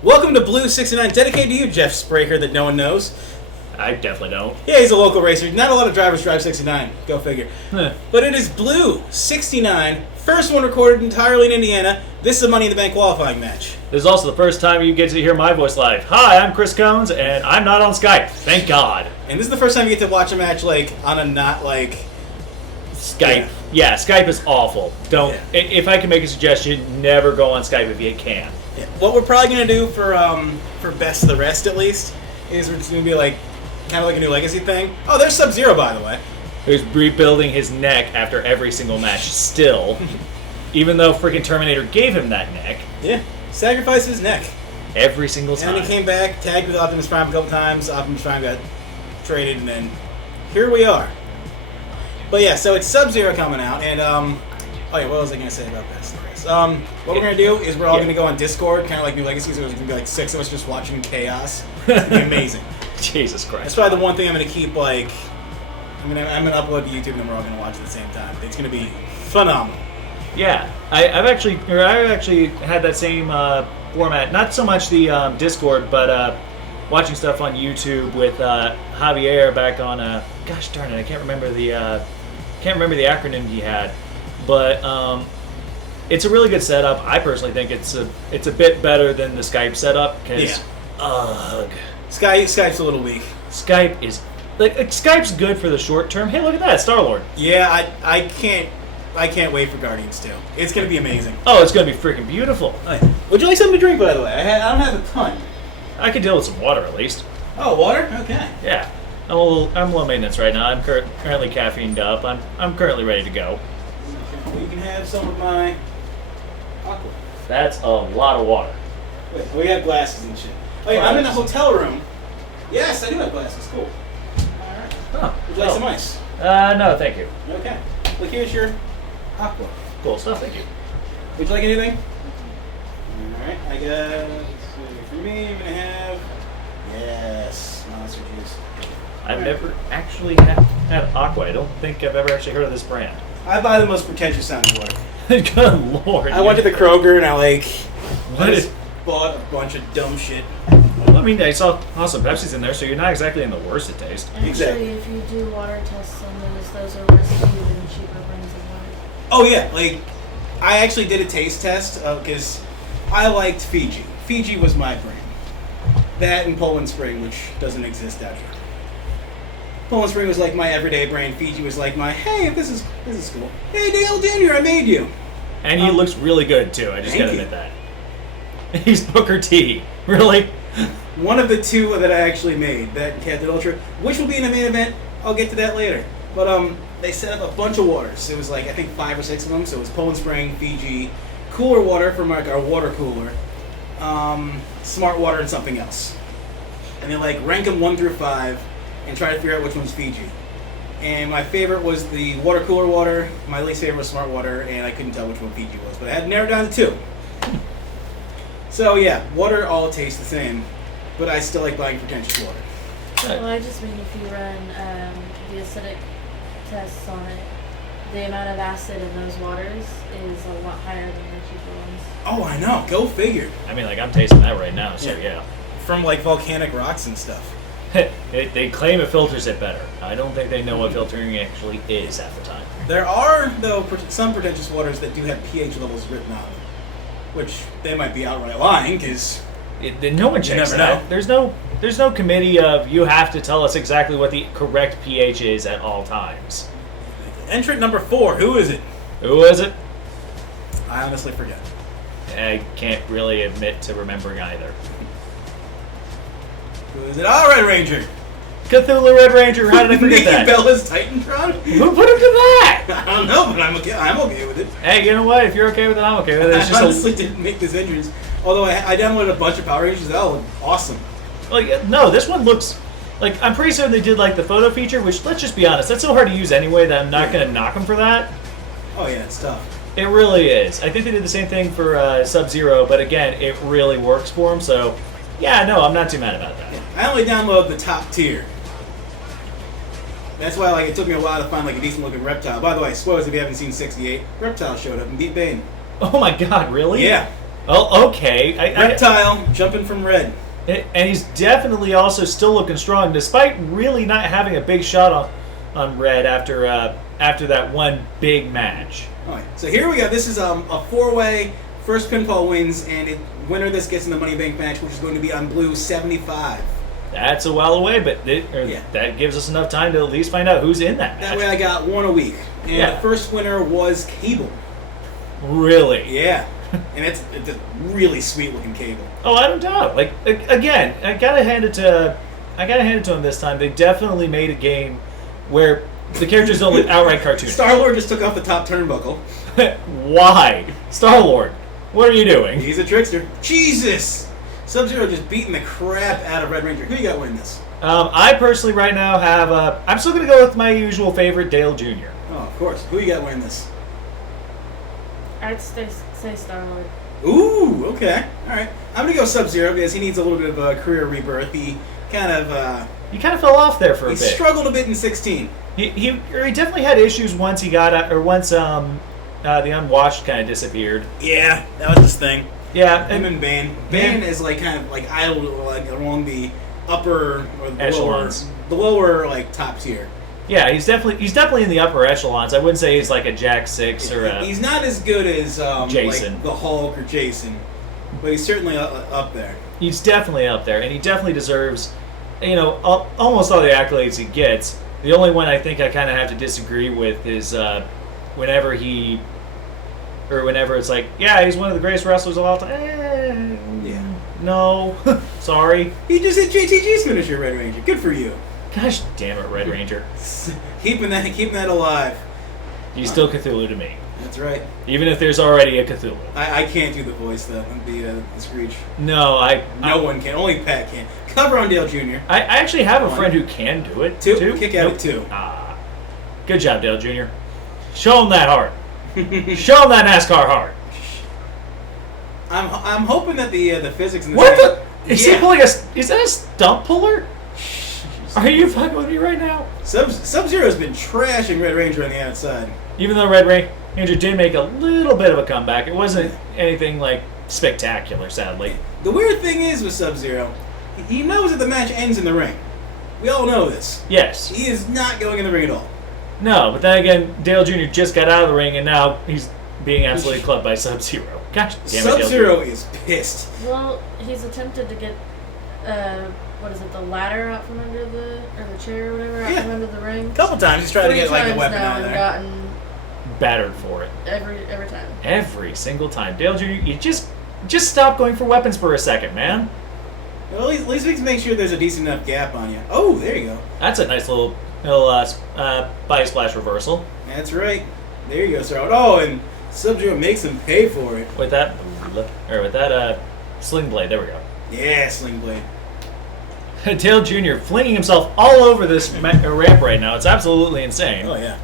Welcome to Blue 69, dedicated to you, Jeff Spraker, that no one knows. I definitely don't. Yeah, he's a local racer. Not a lot of drivers drive 69. Go figure. But it is Blue 69, first one recorded entirely in Indiana. This is a Money in the Bank qualifying match. This is also the first time you get to hear my voice live. Hi, I'm Chris Cones, and I'm not on Skype. Thank God. And this is the first time you get to watch a match, like, on a not, like... Skype. Yeah, Skype is awful. Don't. Yeah. If I can make a suggestion, never go on Skype if you can. Yeah. What we're probably going to do for Best of the Rest, at least, is we're just going to be, like, kind of like a new Legacy thing. Oh, there's Subzero, by the way. Who's rebuilding his neck after every single match still. Even though freaking Terminator gave him that neck. Yeah. Sacrificed his neck. Every single time. And he came back, tagged with Optimus Prime a couple times. Optimus Prime got traded, and then here we are. But yeah, so it's Subzero coming out, and oh yeah, what was I going to say about this? What we're going to do is we're all going to go on Discord, kind of like New Legacy, so there's going to be like 6 of us just watching chaos. It's going to be amazing. Jesus Christ. That's probably the one thing I'm going to keep, like, I'm going to upload to YouTube, and then we're all going to watch at the same time. It's going to be phenomenal. Yeah, I've actually had that same format. Not so much the Discord, but watching stuff on YouTube with Javier back on. Gosh darn it, I can't remember the acronym he had, but it's a really good setup. I personally think it's a bit better than the Skype setup because Skype's a little weak. Skype is Skype's good for the short term. Hey, look at that, Starlord. Yeah, I can't wait for Guardians 2. It's going to be amazing. Oh, it's going to be freaking beautiful. Would you like something to drink, by the way? I don't have a ton. I could deal with some water at least. Oh, water? Okay. Yeah. I'm low maintenance right now. I'm currently caffeined up. I'm currently ready to go. You can have some of my aqua. That's a lot of water. Wait, we have glasses and shit. Oh yeah, I'm in a hotel room. Yes, I do have glasses. Cool. All right. Huh. Would you like some ice? No, thank you. Okay. Well, here's your aqua. Cool stuff. Thank you. Would you like anything? All right. I got. For me, I'm gonna have. Yes, Monster Juice. I've never actually had aqua. I don't think I've ever actually heard of this brand. I buy the most pretentious sounding water. Good Lord. I went to the Kroger and I What is? bought a bunch of dumb shit. Well, I mean, I saw some Pepsi's in there, so you're not exactly in the worst of taste. Actually, Exactly. if you do water tests on those are less cheap than cheaper brands of water. Oh yeah, like I actually did a taste test because I liked Fiji. Fiji was my brand. That and Poland Spring, which doesn't exist out here. Poland Spring was like my everyday brand. Fiji was like my, hey, this is cool. Hey, Dale Jr., I made you. And he looks really good too. I just Thank gotta you. admit that. He's Booker T. Really? One of the 2 that I actually made, that and Captain Ultra, which will be in the main event. I'll get to that later. But they set up a bunch of waters. It was like I think 5 or 6 of them. So it was Poland Spring, Fiji, cooler water from like our water cooler, smart water, and something else. And they like rank them 1 through 5. And try to figure out which one's Fiji. And my favorite was the water cooler water. My least favorite was smart water, and I couldn't tell which one Fiji was. But I had to narrow it down to 2. So yeah, water all tastes the same, but I still like buying pretentious water. Well, I just mean if you run the acidic tests on it, the amount of acid in those waters is a lot higher than the cheaper ones. Oh, I know. Go figure. I mean, like I'm tasting that right now, so yeah. From like volcanic rocks and stuff. They claim it filters it better. I don't think they know what filtering actually is half the time. There are, though, some pretentious waters that do have pH levels written on them, which they might be outright lying, because no one checks that. There's no committee of you have to tell us exactly what the correct pH is at all times. Entrant number 4, who is it? Who is it? I honestly forget. I can't really admit to remembering either. Who is it? All right, Ranger. Cthulhu Red Ranger. How did I forget that? Bella's Titantron? Who put him to that? I don't know, but I'm okay with it. Hey, you know what? If you're okay with it, I'm okay with it. It's I honestly didn't make this entrance. Although I downloaded a bunch of Power Rangers. That looked awesome. Like, no, this one looks like I'm pretty certain they did like the photo feature, which let's just be honest, that's so hard to use anyway that I'm not gonna knock them for that. Oh yeah, it's tough. It really is. I think they did the same thing for Subzero, but again, it really works for them. So, yeah, no, I'm not too mad about that. I only download the top tier. That's why it took me a while to find a decent looking Reptile. By the way, spoilers if you haven't seen 68. Reptile showed up and beat Bane. Oh my God, really? Yeah. Oh, okay. Reptile jumping from red. And he's definitely also still looking strong, despite really not having a big shot on red after that one big match. All right, so here we go. This is a four-way. First pinfall wins, and winner of this gets in the Money Bank match, which is going to be on Blue 75. That's a while away, but that gives us enough time to at least find out who's in that match. That way I got one a week. And the first winner was Cable. Really? Yeah. And it's a really sweet-looking Cable. Oh, I don't doubt. Like, again, I gotta hand it to him this time. They definitely made a game where the characters don't look outright cartoonish. Starlord just took off the top turnbuckle. Why? Starlord, what are you doing? He's a trickster. Jesus! Subzero just beating the crap out of Red Ranger. Who you got winning this? I personally right now have... I'm still going to go with my usual favorite, Dale Jr. Oh, of course. Who you got winning this? I'd say Starlord. Ooh, okay. All right. I'm going to go Subzero because he needs a little bit of a career rebirth. He kind of... He kind of fell off there for a bit. He struggled a bit in 16. He definitely had issues once he got out, or once the Unwashed kind of disappeared. Yeah, that was his thing. Yeah, Him and Bane. Bane is like kind of like idled like along the upper or the echelons. lower like top tier. Yeah, he's definitely in the upper echelons. I wouldn't say he's like a Jack 6 or a... He's not as good as Jason, like the Hulk or Jason, but he's certainly up there. He's definitely up there, and he definitely deserves, almost all the accolades he gets. The only one I think I kind of have to disagree with is whenever it's like, yeah, he's one of the greatest wrestlers of all time. Yeah. No. Sorry. He just hit JTG's finisher, Red Ranger. Good for you. Gosh damn it, Red Ranger. keeping that alive. He's still Cthulhu to me. That's right. Even if there's already a Cthulhu. I can't do the voice, though, the Screech. No, No one can. Only Pat can. Cover on Dale Jr. I actually have a friend who can do it. Two? Kick out at 2. Good job, Dale Jr. Show him that heart. Show him that NASCAR heart. I'm hoping that the physics in this What game... the? Is he pulling is that a stump puller? Are you fucking with me right now? Sub-Zero's been trashing Red Ranger on the outside. Even though Red Ranger did make a little bit of a comeback, it wasn't anything like spectacular, sadly. The weird thing is with Sub-Zero, he knows that the match ends in the ring. We all know this. Yes. He is not going in the ring at all. No, but then again, Dale Jr. just got out of the ring, and now he's being absolutely clubbed by Sub-Zero. Gosh damn it, Sub-Zero is pissed. Well, he's attempted to get, the ladder out from under the chair or whatever, out from under the ring. A couple times he's tried to get like a weapon now out of there. Gotten battered for it. every time. Every single time. Dale Jr., you just stop going for weapons for a second, man. Well, at least we can make sure there's a decent enough gap on you. Oh, there you go. That's a nice little body splash reversal. That's right. There you go, sir. Oh, and Sub-Zero makes him pay for it. With that sling blade. There we go. Yeah, Sling Blade. Dale Jr. flinging himself all over this ramp right now. It's absolutely insane. Oh yeah.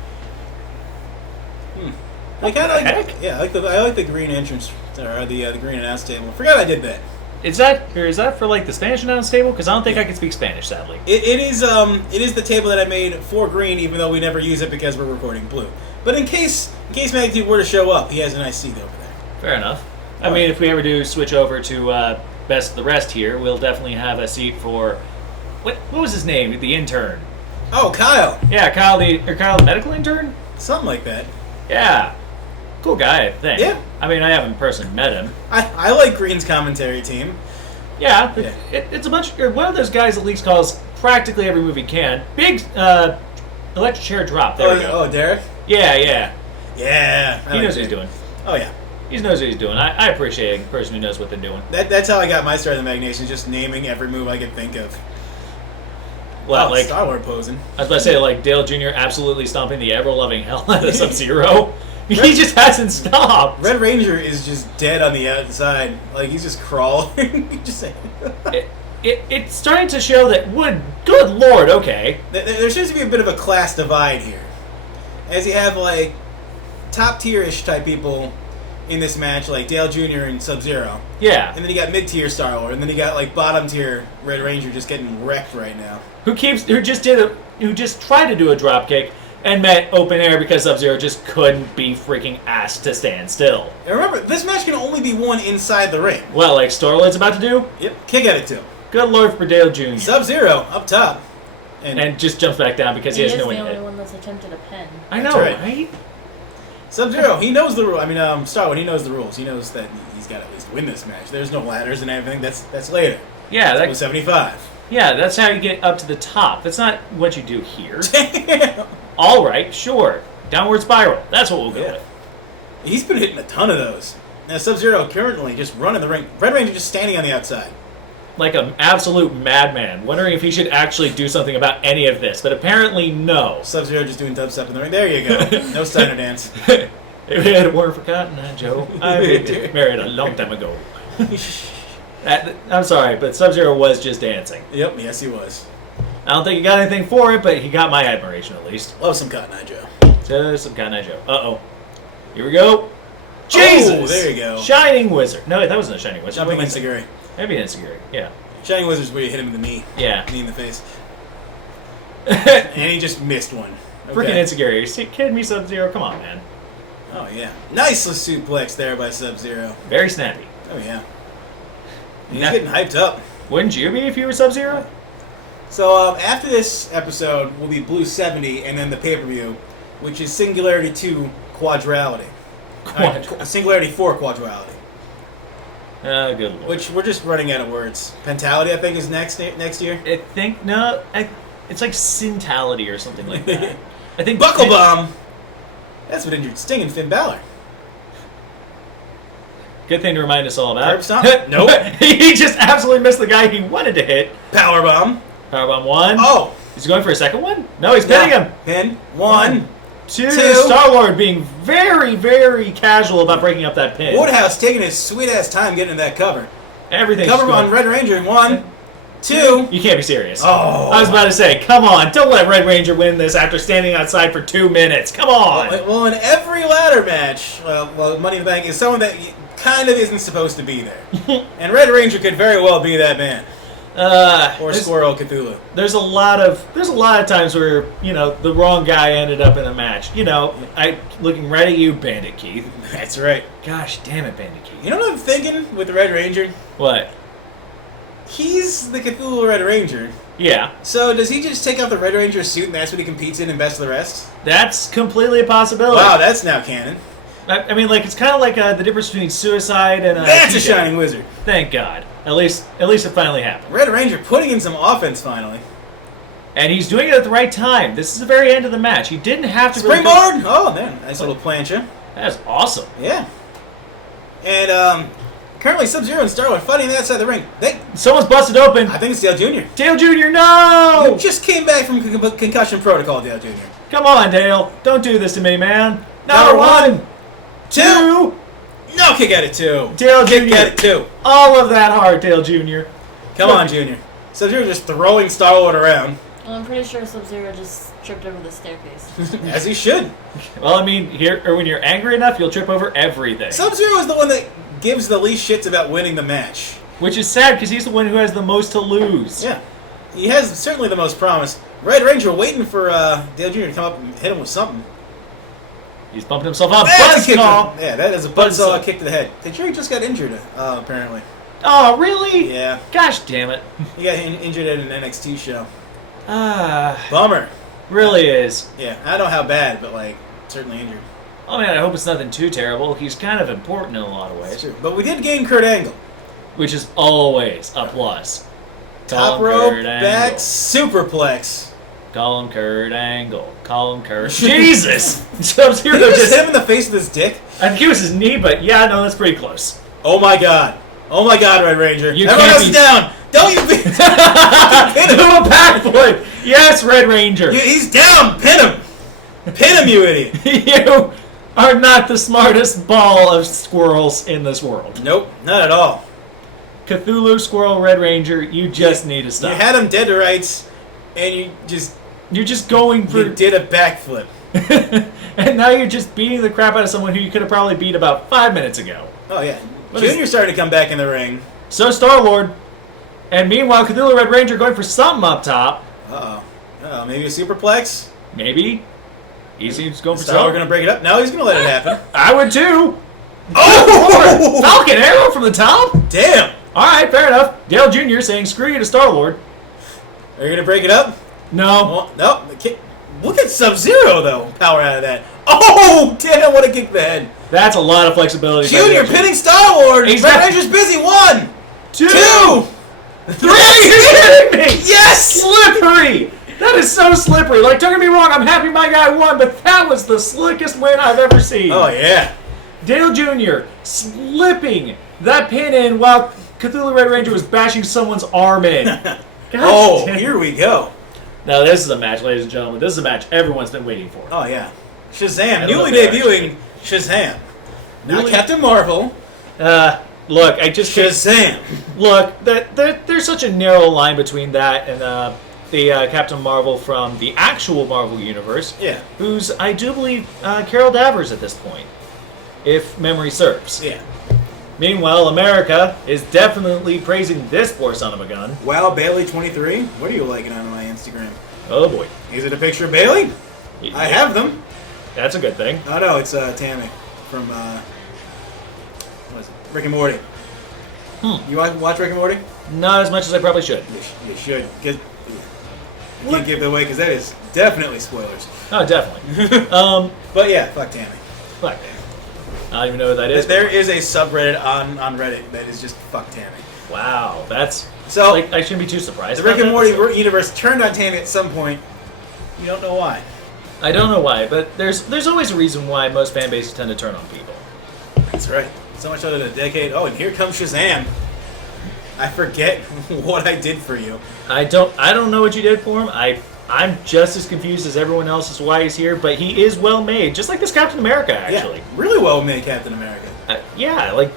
I like the green entrance or the green announce table. I forgot I did that. Is that for like the Spanish announce table? Because I don't think I can speak Spanish, sadly. It is the table that I made for green, even though we never use it because we're recording blue. But in case Maggie were to show up, he has a nice seat over there. Fair enough. I mean, if we ever do switch over to Best of the Rest here, we'll definitely have a seat for what was his name? The intern. Oh, Kyle. Yeah, Kyle the medical intern? Something like that. Yeah. Cool guy, I think. Yeah. I mean, I haven't personally met him. I like Green's commentary team. Yeah. It's a bunch. One of those guys at least calls practically every move he can. Big electric chair drop. There we go. Oh, Derek? Yeah. Yeah. He knows what he's doing. Oh, yeah. He knows what he's doing. I appreciate a person who knows what they're doing. That's how I got my start in the Magnation, just naming every move I could think of. Well, like Starlord posing. I was about to say, like Dale Jr. absolutely stomping the ever-loving hell out of Sub-Zero. He just hasn't stopped. Red Ranger is just dead on the outside. Like, he's just crawling. Just saying. It's starting to show that, good lord, okay. There seems to be a bit of a class divide here. As you have, like, top-tier-ish type people in this match, like Dale Jr. and Sub-Zero. Yeah. And then you got mid-tier Starlord, and then you got, like, bottom-tier Red Ranger just getting wrecked right now. Who just tried to do a drop kick, and met open air because Sub-Zero just couldn't be freaking asked to stand still. And remember, this match can only be won inside the ring. Well, like Starlord's about to do? Yep, kick at it too. Good Lord for Dale Jr. Sub-Zero up top. And just jumps back down because he has no way to He is hit. the only one that's attempted a pin. I know, right? Sub-Zero, he knows the rule. I mean, Starlord, he knows the rules. He knows that he's got to at least win this match. There's no ladders and everything. That's later. Yeah, That was 75. Yeah, that's how you get up to the top. That's not what you do here. Damn. All right, sure. Downward spiral. That's what we'll go with. He's been hitting a ton of those. Now, Sub-Zero currently just running the ring. Red Ranger just standing on the outside. Like an absolute madman, wondering if he should actually do something about any of this, but apparently no. Sub-Zero just doing dubstep in the ring. There you go. No Steiner dance. If we had a word for Katana, Joe, I'd be married a long time ago. I'm sorry, but Sub-Zero was just dancing. Yep, yes he was. I don't think he got anything for it, but he got my admiration at least. Love some Cotton Eye Joe. Just some Katana Joe. Uh-oh. Here we go. Jesus! Oh, there you go. Shining Wizard. No, that wasn't a Shining Wizard. Jumping Enzuigiri. Maybe an Enzuigiri, yeah. Shining Wizard's where you hit him in the knee. Yeah. Knee in the face. And he just missed one. Okay. Freaking Enzuigiri. You kidding me, Sub-Zero? Come on, man. Oh, yeah. Nice suplex there by Sub-Zero. Very snappy. Oh, yeah. He's getting hyped up. Wouldn't you be if you were Sub-Zero? So, after this episode will be Blue 70 and then the pay-per-view, which is Singularity 2 Quadrality. Singularity 4 Quadrality. Oh, good lord. Which we're just running out of words. Pentality, I think, is next year. It's like Syntality or something like that. I think Buckle Bomb! That's what injured Sting and Finn Balor. Good thing to remind us all about. Curb stomp? Nope. He just absolutely missed the guy he wanted to hit. Power Bomb. Powerbomb 1. Oh! He's going for a second one? No, he's pinning him. Pin. 1. 2. Starlord being very, very casual about breaking up that pin. Woodhouse taking his sweet-ass time getting in that cover. Everything's Cover going. on Red Ranger. 1. 2. You can't be serious. Oh. I was about to say, come on, don't let Red Ranger win this after standing outside for 2 minutes. Come on. Well, in every ladder match, Money in the Bank is someone that kind of isn't supposed to be there. And Red Ranger could very well be that man. Or Squirrel Cthulhu. There's a lot of times where, the wrong guy ended up in a match. Looking right at you, Bandit Keith. That's right. Gosh damn it, Bandit Keith. You know what I'm thinking with the Red Ranger? What? He's the Cthulhu Red Ranger. Yeah. So does he just take off the Red Ranger suit and that's what he competes in and best of the rest? That's completely a possibility. Wow, that's now canon. I mean, it's kind of like the difference between Suicide and... That's a Shining Wizard. Thank God. At least it finally happened. Red Ranger putting in some offense finally. And he's doing it at the right time. This is the very end of the match. He didn't have to... Springboard! Oh, man. Nice little plancha. That's awesome. Yeah. And, currently Sub-Zero and Starlord fighting on the outside of the ring. Someone's busted open. I think it's Dale Jr. Dale Jr., no! You just came back from concussion protocol, Dale Jr. Come on, Dale. Don't do this to me, man. Number 1. 2. No, kick at it 2. Dale Jr. Kick at it 2. All of that heart, Dale Jr. Come on, Jr. Sub-Zero just throwing Starlord around. Well, I'm pretty sure Sub-Zero just tripped over the staircase. As he should. Well, I mean, when you're angry enough, you'll trip over everything. Sub-Zero is the one that gives the least shits about winning the match. Which is sad, because he's the one who has the most to lose. Yeah. He has certainly the most promise. Red Ranger waiting for Dale Jr. to come up and hit him with something. He's bumping himself up. Buzzsaw! Yeah, that is a buzzsaw kick to the head. The Jerry just got injured, apparently. Oh, really? Yeah. Gosh damn it. He got injured at an NXT show. Ah. Bummer. Really is. Yeah, I don't know how bad, but, certainly injured. Oh, man, I hope it's nothing too terrible. He's kind of important in a lot of ways. That's true. But we did gain Kurt Angle. Which is always a plus. Top rope, back, superplex. Call him Kurt Angle. Call him Kurt. Jesus! Sub-Zero Did he just hit him in the face with his dick? I think it was his knee, but yeah, no, that's pretty close. Oh my god. Oh my god, Red Ranger. You Everyone else is down. Don't you be... Do a backflip. Yes, Red Ranger. He's down. Pin him. Pin him, you idiot. You are not the smartest ball of squirrels in this world. Nope, not at all. Cthulhu, Squirrel, Red Ranger, you just need to stop. You had him dead to rights, and You're just going for... You did a backflip. And now you're just beating the crap out of someone who you could have probably beat about 5 minutes ago. Oh, yeah. Junior started to come back in the ring. So Starlord. And meanwhile, Cthulhu, Red Ranger going for something up top. Uh-oh. Maybe a superplex? Maybe. Easy, going for Starlord gonna break it up. No, he's gonna let it happen. I would too. Oh! Falcon arrow from the top? Damn! All right, fair enough. Dale Jr. saying screw you to Starlord. Are you gonna break it up? No. No. Look at Subzero though. Power out of that. Oh, damn! What a kick to the head. That's a lot of flexibility. Junior pinning Starlord. He's Red not- Ranger's busy. 1, 2, 3. Are you kidding me? Yes! Slippery! That is so slippery. Like, don't get me wrong, I'm happy my guy won, but that was the slickest win I've ever seen. Oh yeah. Dale Jr. slipping that pin in while Cthulhu Red Ranger was bashing someone's arm in. Oh, here we go. Now this is a match, ladies and gentlemen. This is a match everyone's been waiting for. Oh yeah. Shazam, I newly love that, debuting Shazam. Not Captain Marvel. Look, I just Shazam. look. There's such a narrow line between that and the Captain Marvel from the actual Marvel universe. Yeah. Who's I do believe Carol Danvers at this point, if memory serves. Yeah. Meanwhile, America is definitely praising this poor son of a gun. Wow, Bailey 23. What are you liking on my Instagram? Oh boy, Is it a picture of Bailey? I have them. That's a good thing. Oh no, it's Tammy from what is it? Rick and Morty. You watch Rick and Morty? Not as much as I probably should. You should. You can't give it away because that is definitely spoilers. Oh, definitely. But yeah, fuck Tammy. Fuck. I don't even know what that is. There is a subreddit on Reddit that is just fuck Tammy. Wow, that's So like I shouldn't be too surprised. the Rick and about Morty that. universe turned on Tammy at some point. You don't know why. I don't know why, but there's always a reason why most fan bases tend to turn on people. That's right. So much other than a decade. Oh, and here comes Shazam. I forget what I did for you. I don't know what you did for him. I'm just as confused as everyone else as why he's here, but he is well made, just like this Captain America actually. Yeah, really well made Captain America. Yeah, like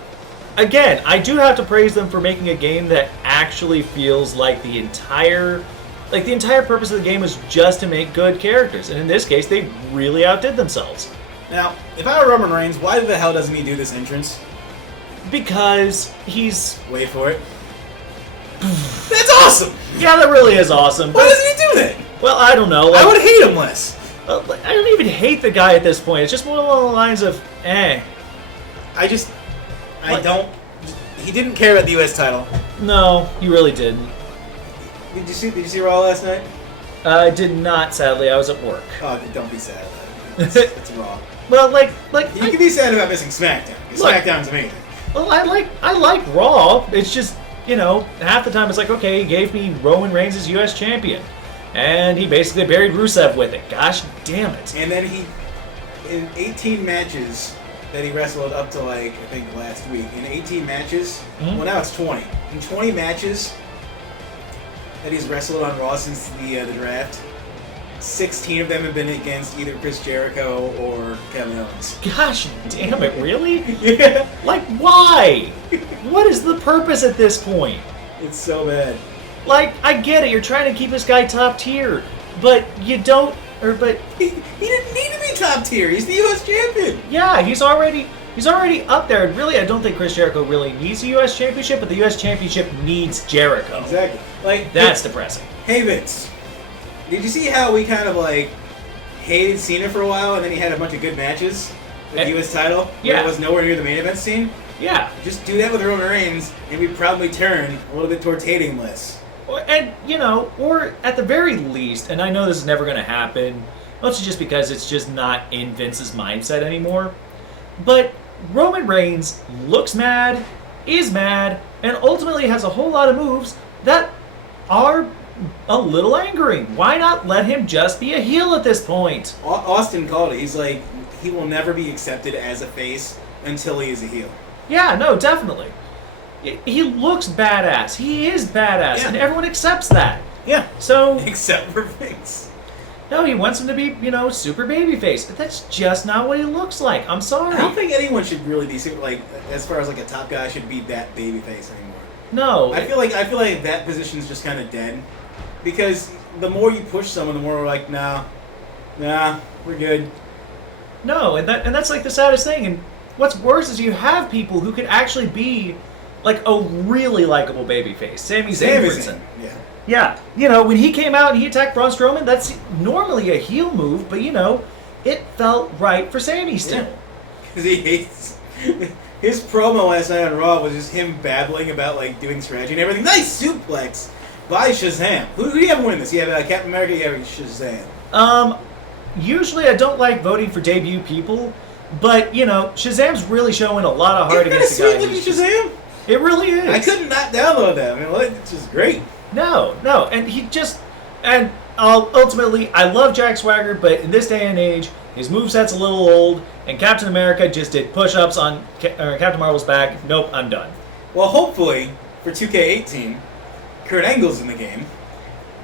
again, I do have to praise them for making a game that actually feels like the entire purpose of the game was just to make good characters, and in this case, they really outdid themselves. Now, if I were Roman Reigns, why the hell doesn't he do this entrance? Because he's Wait for it. That's awesome! yeah, that really is awesome. Why doesn't he do that? Well, I don't know. I Like, would hate him less. I don't even hate the guy at this point. It's just more along the lines of, eh. I don't. He didn't care about the U.S. title. No, he really didn't. Did you see Raw last night? I did not, sadly. I was at work. Oh, don't be sad about it. It's Raw. Well, like You can be sad about missing SmackDown. 'Cause Look. SmackDown's amazing. well, I like Raw. It's just, half the time it's like, okay, he gave me Roman Reigns as U.S. champion, and he basically buried Rusev with it. Gosh damn it. And then in 18 matches that he wrestled up to I think last week, in 18 matches, well now it's 20. In 20 matches that he's wrestled on Raw since the draft, 16 of them have been against either Chris Jericho or Kevin Owens. Gosh damn it, really? Yeah. Like, why? What is the purpose at this point? It's so bad. Like, I get it, you're trying to keep this guy top tier, but you don't, but He didn't need to be top tier. He's the U.S. champion. yeah, he's already up there. And really, I don't think Chris Jericho really needs the U.S. Championship, but the U.S. Championship needs Jericho. Exactly. Like That's depressing. Hey Vince, did you see how we kind of hated Cena for a while, and then he had a bunch of good matches with the U.S. title? Where Yeah. it was nowhere near the main event scene. Yeah. Just do that with Roman Reigns, and we'd probably turn a little bit towards hating him less. And, or at the very least, and I know this is never going to happen, mostly just because it's just not in Vince's mindset anymore, but Roman Reigns looks mad, is mad, and ultimately has a whole lot of moves that are a little angering. Why not let him just be a heel at this point? Austin called it. He's like, he will never be accepted as a face until he is a heel. Yeah, no, definitely. He looks badass. He is badass, Yeah. and everyone accepts that. Yeah. So, Except for Vince. no, he wants him to be, super babyface. But that's just not what he looks like. I'm sorry. I don't think anyone should really be as far as a top guy should be that babyface anymore. No. I feel like that position's just kind of dead, because the more you push someone, the more we're like, nah, we're good. No, and that's like the saddest thing. And what's worse is you have people who could actually be like a really likable babyface. Sami Zayn, for instance. Yeah. Yeah, when he came out and he attacked Braun Strowman, that's normally a heel move, but it felt right for Sammy still. Because he hates... His promo last night on Raw was just him babbling about, like, doing strategy and everything. Nice suplex by Shazam. Who do you have win this? You have Captain America, you have Shazam. Usually I don't like voting for debut people, but, you know, Shazam's really showing a lot of heart against the guy. Isn't that a sweet looking Shazam? It really is. I couldn't not download that. I mean, well, it's just great. No, and he just... And ultimately, I love Jack Swagger, but in this day and age, his moveset's a little old, and Captain America just did push-ups on Captain Marvel's back. Nope, I'm done. Well, hopefully, for 2K18, Kurt Angle's in the game.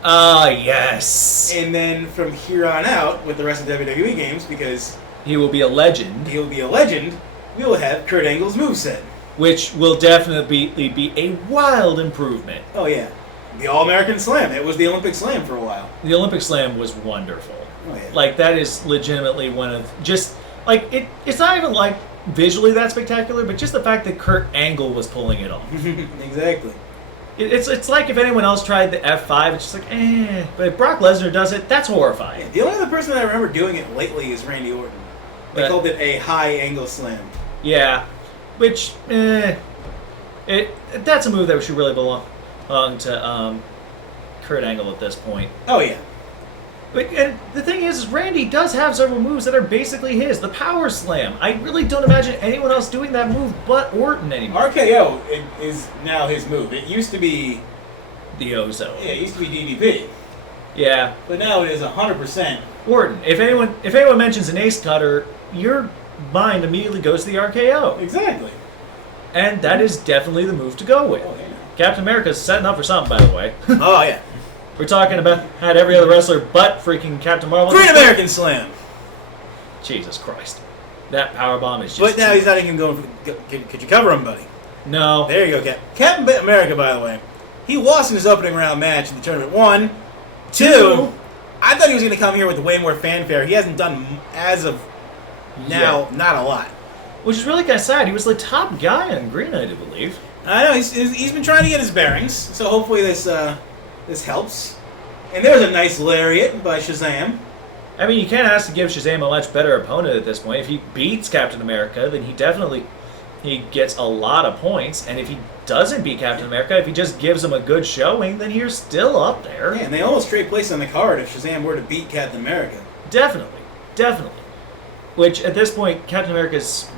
Yes. And then from here on out, with the rest of the WWE games, because... He will be a legend. He will be a legend, we will have Kurt Angle's moveset. Which will definitely be a wild improvement. Oh, yeah. The All-American Slam. It was the Olympic Slam for a while. The Olympic Slam was wonderful. Oh, yeah. Like, that is legitimately one of... Just, like, it's not even, like, visually that spectacular, but just the fact that Kurt Angle was pulling it off. Exactly. It's like if anyone else tried the F5, it's just like, eh. But if Brock Lesnar does it, that's horrifying. Yeah, the only other person I remember doing it lately is Randy Orton. They called it a high-angle slam. Yeah. Which, that's a move that should really belong to Kurt Angle at this point. Oh, yeah. But and the thing is, Randy does have several moves that are basically his. The Power Slam. I really don't imagine anyone else doing that move but Orton anymore. RKO is now his move. It used to be... The Ozo. Yeah, it used to be DDP. Yeah. But now it is 100%. Orton. If anyone mentions an ace cutter, your mind immediately goes to the RKO. Exactly. And that is definitely the move to go with. Oh, yeah. Captain America's setting up for something, by the way. Oh, yeah. We're talking about had every other wrestler but freaking Captain Marvel. Great American Slam. Jesus Christ. That powerbomb is just... But now he's not even going for... Could you cover him, buddy? No. There you go, Captain America, by the way. He lost in his opening round match in the tournament. 1, 2. I thought he was going to come here with way more fanfare. He hasn't done, as of now, not a lot. Which is really kind of sad. He was the top guy on Green, I do believe. I know, he's been trying to get his bearings, so hopefully this helps. And there's a nice lariat by Shazam. I mean, you can't ask to give Shazam a much better opponent at this point. If he beats Captain America, then he gets a lot of points. And if he doesn't beat Captain America, if he just gives him a good showing, then you're still up there. Yeah, and they almost trade place on the card if Shazam were to beat Captain America. Definitely. Which, at this point, Captain America's,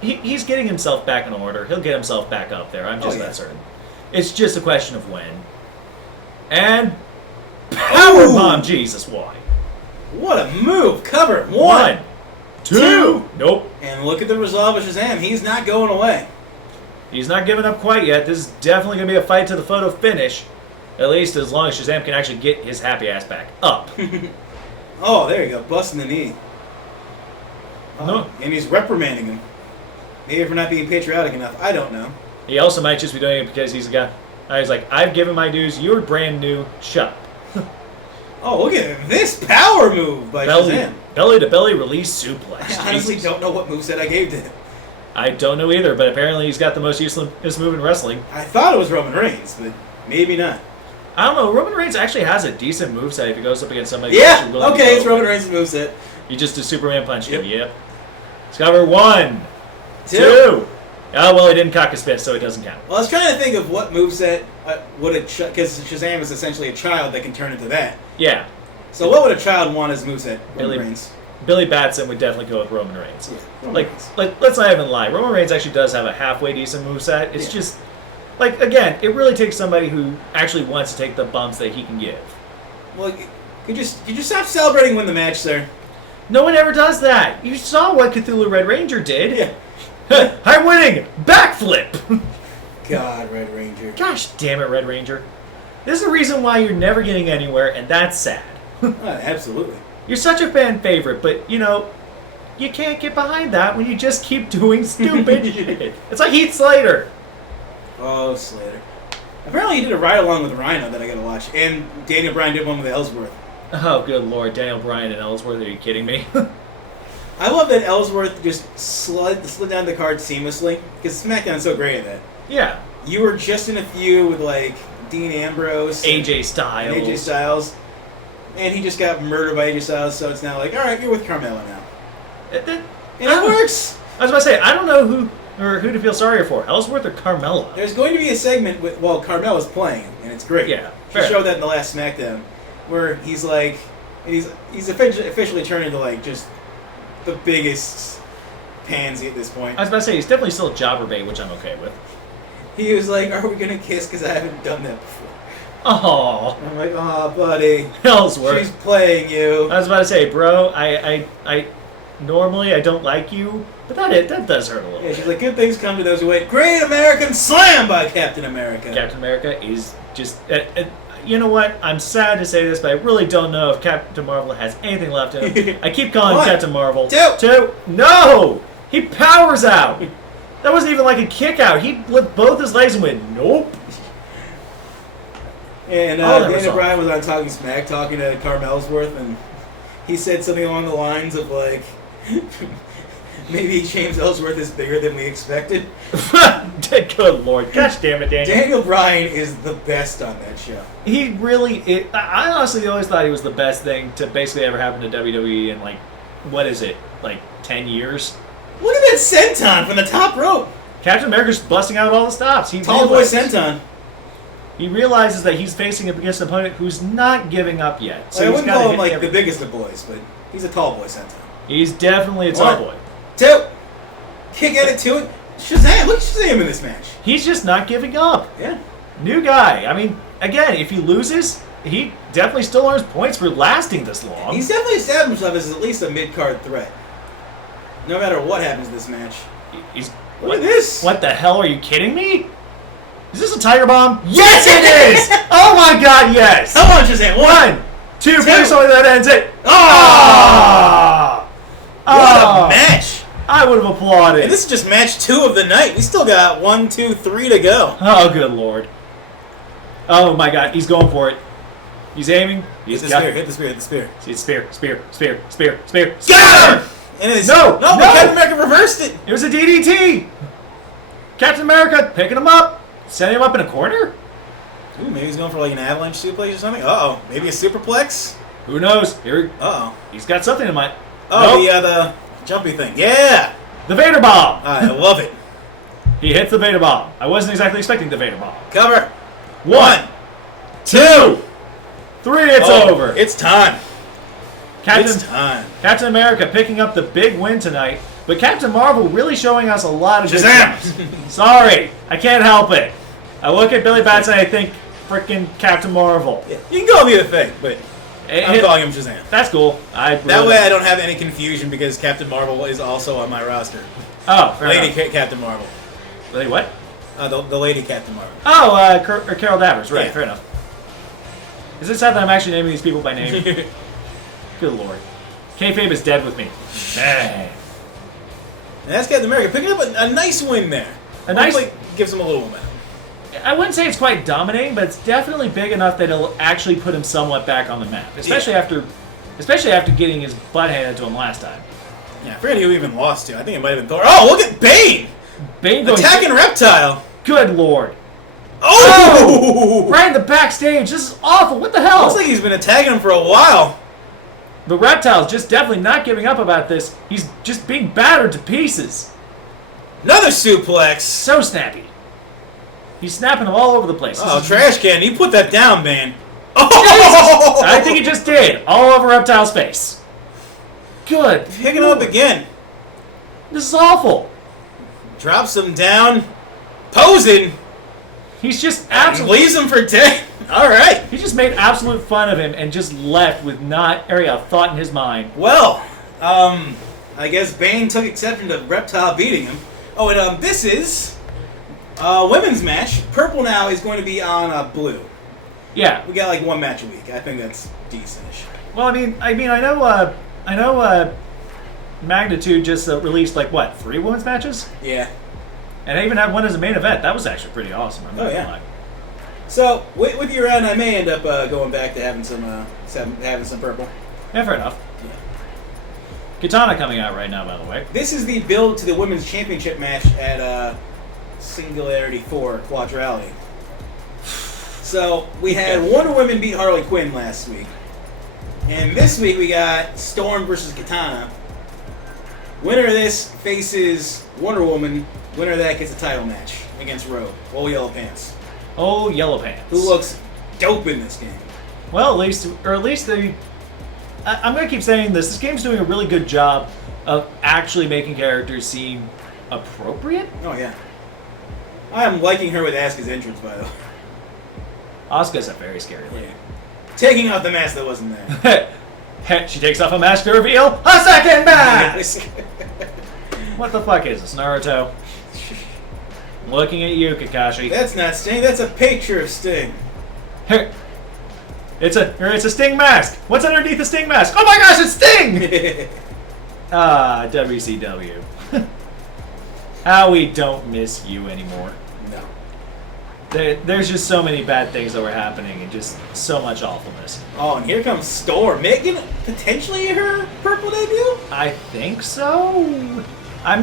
he's getting himself back in order. He'll get himself back up there. I'm just that certain. It's just a question of when. And powerbomb, Jesus, why? What a move! Cover. 1, 2. Nope. And look at the resolve of Shazam. He's not going away. He's not giving up quite yet. This is definitely going to be a fight to the photo finish. At least as long as Shazam can actually get his happy ass back up. Oh, there you go. Busting the knee. No. And he's reprimanding him. Maybe for not being patriotic enough. I don't know. He also might just be doing it because he's a guy. He's like, I've given my dues. You're brand new. Shut up. Oh, look at this power move by Shazam. Belly to belly release suplex. I honestly don't know what moveset I gave to him. I don't know either, but apparently he's got the most useless move in wrestling. I thought it was Roman Reigns, but maybe not. I don't know. Roman Reigns actually has a decent moveset if he goes up against somebody. Yeah, okay, it's Roman Reigns' moveset. You just do Superman punch him. Yep. Let's cover 1, 2. Oh, well, he didn't cock his fist, so it doesn't count. Well, I was trying to think of what moveset would because Shazam is essentially a child that can turn into that. Yeah. So what would a child want as a moveset? Roman Reigns. Billy Batson would definitely go with Roman Reigns. Yeah, Let's not even lie. Roman Reigns actually does have a halfway decent moveset. It's just, again, it really takes somebody who actually wants to take the bumps that he can give. Well, could you stop celebrating when the match, sir? No one ever does that. You saw what Cthulhu Red Ranger did. Yeah. I'm winning! Backflip! God, Red Ranger. Gosh damn it, Red Ranger. This is the reason why you're never getting anywhere, and that's sad. Absolutely. You're such a fan favorite, but, you can't get behind that when you just keep doing stupid shit. It's like Heath Slater. Oh, Slater. Apparently he did a ride-along with Rhino that I gotta watch, and Daniel Bryan did one with Ellsworth. Oh, good lord. Daniel Bryan and Ellsworth, are you kidding me? I love that Ellsworth just slid down the card seamlessly, because SmackDown's so great at that. Yeah. You were just in a feud with, Dean Ambrose. AJ Styles. and he just got murdered by AJ Styles, so it's now like, all right, you're with Carmella now. And it works! I was about to say, I don't know who to feel sorrier for, Ellsworth or Carmella. There's going to be a segment with, Carmella's playing, and it's great. Yeah, She showed that in the last SmackDown, where he's like, he's officially turned into like just the biggest pansy at this point. I was about to say, he's definitely still a jobber bait, which I'm okay with. He was like, are we going to kiss? Because I haven't done that before. Oh, I'm like, oh, buddy. Ellsworth. She's playing you. I was about to say, bro, I normally I don't like you, but that does hurt a little. Yeah, she's like, good things come to those who wait. Great American Slam by Captain America. Captain America is just... you know what? I'm sad to say this, but I really don't know if Captain Marvel has anything left in him. I keep calling him Captain Marvel. Two. No! He powers out! That wasn't even like a kick out. He lifted both his legs and went, nope. And Daniel Bryan was on Talking Smack talking to Ellsworth, and he said something along the lines of like, maybe James Ellsworth is bigger than we expected. Good Lord. Gosh damn it, Daniel. Daniel Bryan is the best on that show. He really is. I honestly always thought he was the best thing to basically ever happen to WWE in, like, what is it, like 10 years? Look at that senton from the top rope. Captain America's busting out all the stops. Tall boy senton. He realizes that he's facing up against an opponent who's not giving up yet. So I wouldn't call him like the biggest of boys, but he's a tall boy senton. He's definitely a tall boy. Two. Kick at it to it. Shazam! Look at Shazam in this match. He's just not giving up. Yeah. New guy. I mean, again, if he loses, he definitely still earns points for lasting this long. He's definitely established himself as at least a mid-card threat. No matter what happens in this match. Look at this. What the hell? Are you kidding me? Is this a Tiger Bomb? Yes, it is! Oh my god, yes! Come on, Shazam. One, two, please tell me that ends it. Oh! What a match! I would have applauded. And this is just match 2 of the night. We still got 1, 2, 3 to go. Oh, good Lord. Oh my god, he's going for it. He's aiming. Hit the spear, hit the spear, hit the spear. See, spear. Got him! And no! Captain America reversed it. It was a DDT. Captain America picking him up, setting him up in a corner. Ooh, maybe he's going for like an avalanche suplex or something. Uh-oh. Maybe a superplex? Who knows? Uh-oh. He's got something in mind. Oh, nope. The jumpy thing. Yeah! The Vader Bomb! I love it. He hits the Vader Bomb. I wasn't exactly expecting the Vader Bomb. Cover. 1, 2, 3, it's over. It's time. It's time. Captain America picking up the big win tonight, but Captain Marvel really showing us a lot of Shazam! Sorry, I can't help it. I look at Billy Batson and I think frickin' Captain Marvel. Yeah, you can call me the thing, but I'm calling him Shazam. That's cool. That way I don't have any confusion because Captain Marvel is also on my roster. Oh, fair Lady enough. Captain Marvel. Lady what? The Lady Captain Marvel. Oh, Carol Danvers. Right, yeah. Fair enough. Is it sad that I'm actually naming these people by name? Good Lord. Kayfabe is dead with me. Man. And that's Captain America picking up a nice win there. Hopefully gives him a little momentum. I wouldn't say it's quite dominating, but it's definitely big enough that it'll actually put him somewhat back on the map. Especially after getting his butt handed to him last time. Yeah, I forget who he even lost to. I think it might have been Thor. Oh, look at Bane! Bane going attacking Reptile! Good Lord. Oh! Right in the backstage. This is awful. What the hell? Looks like he's been attacking him for a while. The Reptile's just definitely not giving up about this. He's just being battered to pieces. Another suplex. So snappy. He's snapping them all over the place. Oh, trash can. You put that down, man. Oh! I think he just did. All over Reptile's face. Good. Picking up again. This is awful. Drops him down. Posing. He's just absolutely... Leaves him for dead. All right. He just made absolute fun of him and just left with not a thought in his mind. Well, I guess Bane took exception to Reptile beating him. Oh, and this is a women's match. Purple now is going to be on blue. Yeah. We got like one match a week. I think that's decent-ish. Well, I know Magnitude just released like what, 3 women's matches? Yeah. And I even had one as a main event. That was actually pretty awesome. I'm not gonna lie. So with your run, I may end up going back to having some purple. Yeah, fair enough. Yeah. Katana coming out right now, by the way. This is the build to the women's championship match at Singularity 4 Quadrality. So we had Wonder Woman beat Harley Quinn last week. And this week we got Storm versus Katana. Winner of this faces Wonder Woman. Winner of that gets a title match against Rogue. All Yellow Pants. Oh, Yellow Pants. Who looks dope in this game. Well, at least they... I'm going to keep saying this. This game's doing a really good job of actually making characters seem appropriate. Oh, yeah. I am liking her with Asuka's entrance, by the way. Asuka's a very scary lady. Yeah. Taking off the mask that wasn't there. She takes off a mask to reveal a second mask! What the fuck is this, Naruto? Looking at you, Kakashi. That's not Sting, that's a picture of Sting. It's a Sting mask. What's underneath the Sting mask? Oh my gosh, it's Sting! WCW. How we don't miss you anymore. No. There's just so many bad things that were happening and just so much awfulness. Oh, and here comes Storm making potentially her purple debut? I think so. I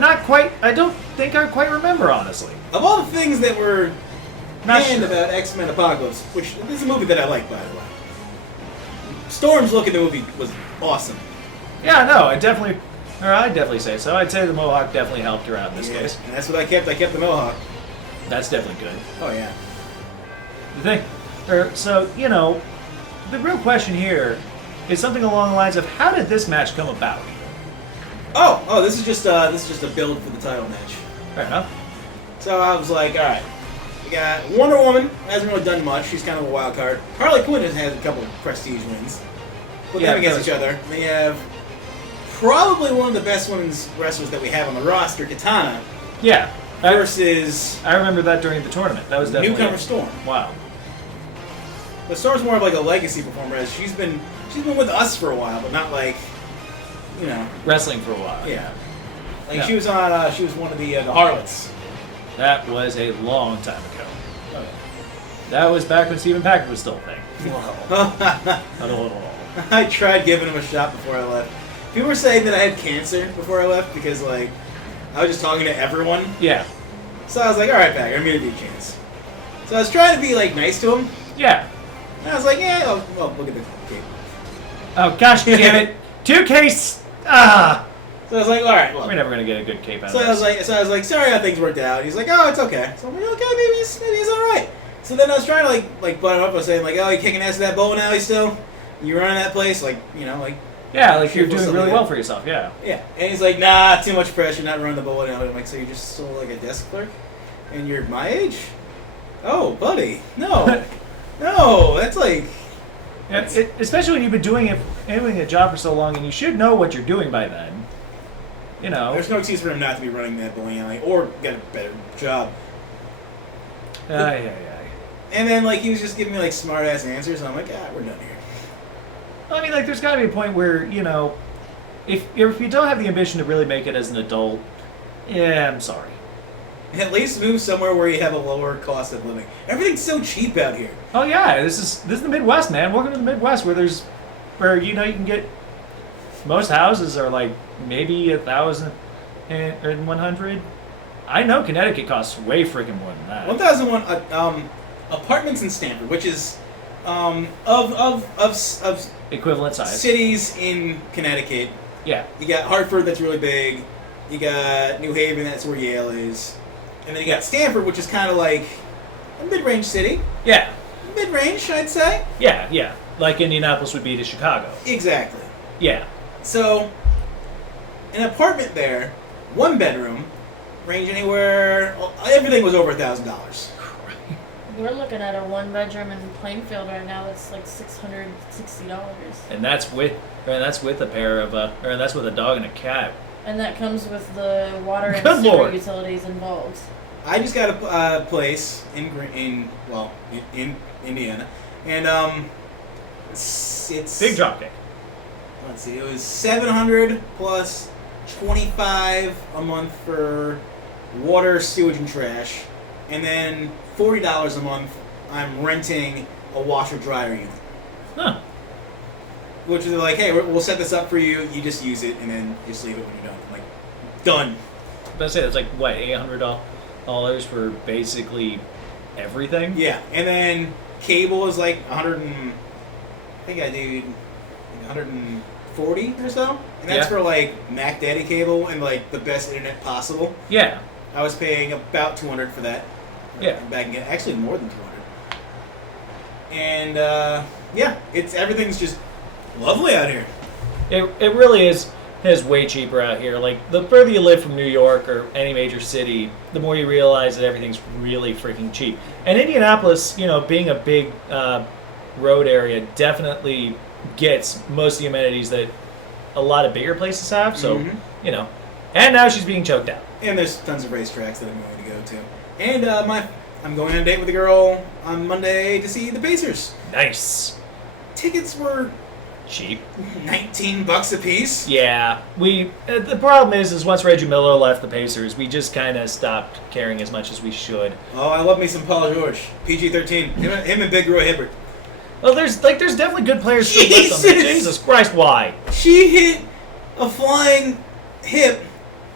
don't think I quite remember, honestly. Of all the things that were Not panned sure. about X-Men Apocalypse, which this is a movie that I like, by the way. Storm's look in the movie was awesome. Yeah, no, I'd definitely say so. I'd say the Mohawk definitely helped her out in this case. And that's what I kept. I kept the Mohawk. That's definitely good. Oh, yeah. The thing, so, you know, the real question here is something along the lines of how did this match come about? Oh, this is just a build for the title match. Fair enough. So I was like, all right, we got Wonder Woman. Hasn't really done much. She's kind of a wild card. Harley Quinn has had a couple of prestige wins. Put them against each other. They have probably one of the best women's wrestlers that we have on the roster, Katana. Yeah. Versus I remember that during the tournament. That was definitely newcomer Storm. Wow. But Storm's more of like a legacy performer. As she's been with us for a while, but not like, you know, Wrestling for a while. yeah. Like Yeah. she was on. She was one of the Harlots. That was a long time ago. Oh, That was back when Stephen Packard was still a thing. I tried giving him a shot before I left. People were saying that I had cancer before I left because, like, I was just talking to everyone. Yeah. So I was like, all right, Packard, I'm gonna give you a chance. So I was trying to be like nice to him. Yeah. And I was like, yeah, well, look at the cape. Oh gosh damn it! 2K. Ah. So I was like, all right, We're look. never gonna get a good cape out So of I was this. like, sorry how things worked out. He's like, oh, it's okay. So I'm like, okay, maybe he's all right. So then I was trying to like butt him up. I was saying like, oh, you kicking ass at that bowling alley still? You running that place? Like, you know, like. Yeah, like you're doing something really like well that. for yourself. Yeah. Yeah. And he's like, nah, too much pressure, not running the bowling alley. I'm like, so you're just still like a desk clerk, and you're my age? Oh, buddy, no, no, that's like. Yeah, especially when you've been doing a job for so long, and you should know what you're doing by then. You know. There's no excuse for him not to be running that bowling alley or get a better job. Yeah. And then like he was just giving me like smart ass answers, and I'm like, we're done here. I mean, like, there's got to be a point where, you know, if you don't have the ambition to really make it as an adult, yeah, I'm sorry. At least move somewhere where you have a lower cost of living. Everything's so cheap out here. Oh yeah, this is the Midwest, man. Welcome to the Midwest, where you know you can get most houses are like maybe 1,000 and 100. I know Connecticut costs way freaking more than that. 1,001 apartments in Stanford, which is of Equivalent size. cities in Connecticut. Yeah. You got Hartford, that's really big. You got New Haven, that's where Yale is. And then you got Stanford, which is kind of like a mid-range city. Yeah. Mid-range, I'd say. Yeah. Like Indianapolis would be to Chicago. Exactly. Yeah. So, an apartment there, one bedroom, range anywhere. Everything was over $1,000. We're looking at a one-bedroom in Plainfield right now that's like $660. And that's with a pair of that's with a dog and a cat. And that comes with the water and Good sewer Lord. utilities involved. I just got a place in Indiana, and it's Big dropkick. Let's see, it was $700 plus $25 a month for water, sewage, and trash, and then $40 a month. I'm renting a washer dryer unit, Huh. which is like, hey, we'll set this up for you. You just use it, and then just leave it when you're done. I'm like, done. Let's say it's like what, $800 for basically everything. Yeah, and then cable is like 100 and I think I did 140 or so, and that's Yeah. for like Mac Daddy cable and like the best internet possible. Yeah. I was paying about 200 for that. Yeah. Back again, actually more than 200. And yeah, everything's just lovely out here. It really is way cheaper out here. Like, the further you live from New York or any major city, the more you realize that everything's really freaking cheap. And Indianapolis, being a big road area, definitely gets most of the amenities that a lot of bigger places have. So, and now she's being choked out. And there's tons of racetracks that I'm going to go to. And I'm going on a date with a girl on Monday to see the Pacers. Nice. Tickets were cheap. $19 a piece. Yeah, the problem is once Reggie Miller left the Pacers, we just kind of stopped caring as much as we should. Oh, I love me some Paul George. PG-13. Him and Big Roy Hibbert. Well, there's definitely good players still left on there. Jesus Christ, why? She hit a flying hip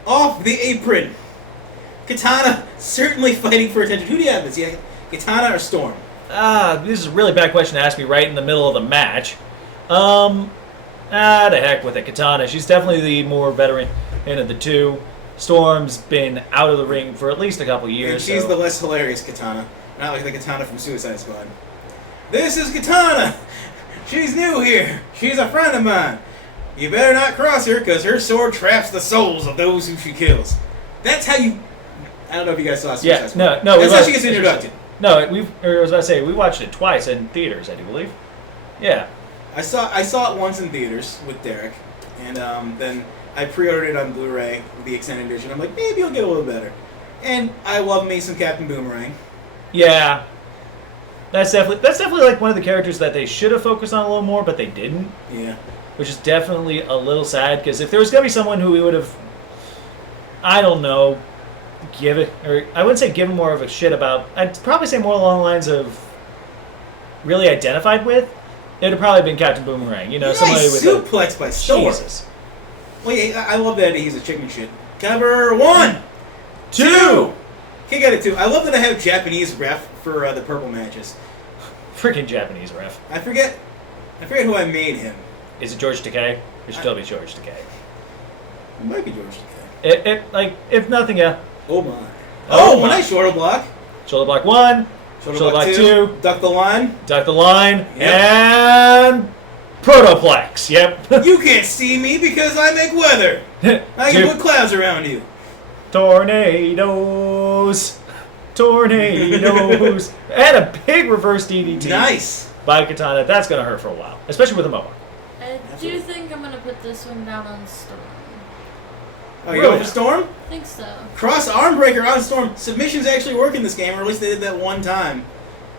off the apron. Katana certainly fighting for attention. Who do you have this? Yeah, Kitana or Storm? This is a really bad question to ask me right in the middle of the match. The heck with it. Katana, she's definitely the more veteran of the two. Storm's been out of the ring for at least a couple years. And she's the less hilarious Katana. Not like the Katana from Suicide Squad. This is Katana! She's new here. She's a friend of mine. You better not cross her, because her sword traps the souls of those who she kills. That's how you... I don't know if you guys saw Suicide Squad. No. That's how she gets introduced. No, I was about to say, we watched it twice in theaters, I do believe. Yeah. I saw it once in theaters with Derek, and then I pre-ordered it on Blu-ray with the extended edition. I'm like, maybe it'll get a little better. And I love me some Captain Boomerang. Yeah. That's definitely like one of the characters that they should have focused on a little more, but they didn't. Yeah. Which is definitely a little sad, because if there was going to be someone who we would have, I don't know, I wouldn't say given more of a shit about, I'd probably say more along the lines of really identified with, it would have probably been Captain Boomerang. Somebody with suplex by Storm. Jesus. Well, yeah, I love that he's a chicken shit. Cover 1, 2. Can't get it 2. I love that I have Japanese ref for the purple matches. Freaking Japanese ref. I forget who I made him. Is it George Takei? It should still be George Takei. It might be George Takei. If nothing else. Oh my. Oh my. Nice shoulder block. Shoulder block 1. Shoulder block 2. Duck the line. Yep. And Protoplex. Yep. You can't see me because I make weather. I can put clouds around you. Tornadoes. And a big reverse DDT. Nice. By Katana. That's going to hurt for a while. Especially with a mohawk. I do think I'm going to put this one down on Storm. Oh, you're going for Storm? I think so. Cross arm breaker on Storm. Submissions actually work in this game, or at least they did that one time.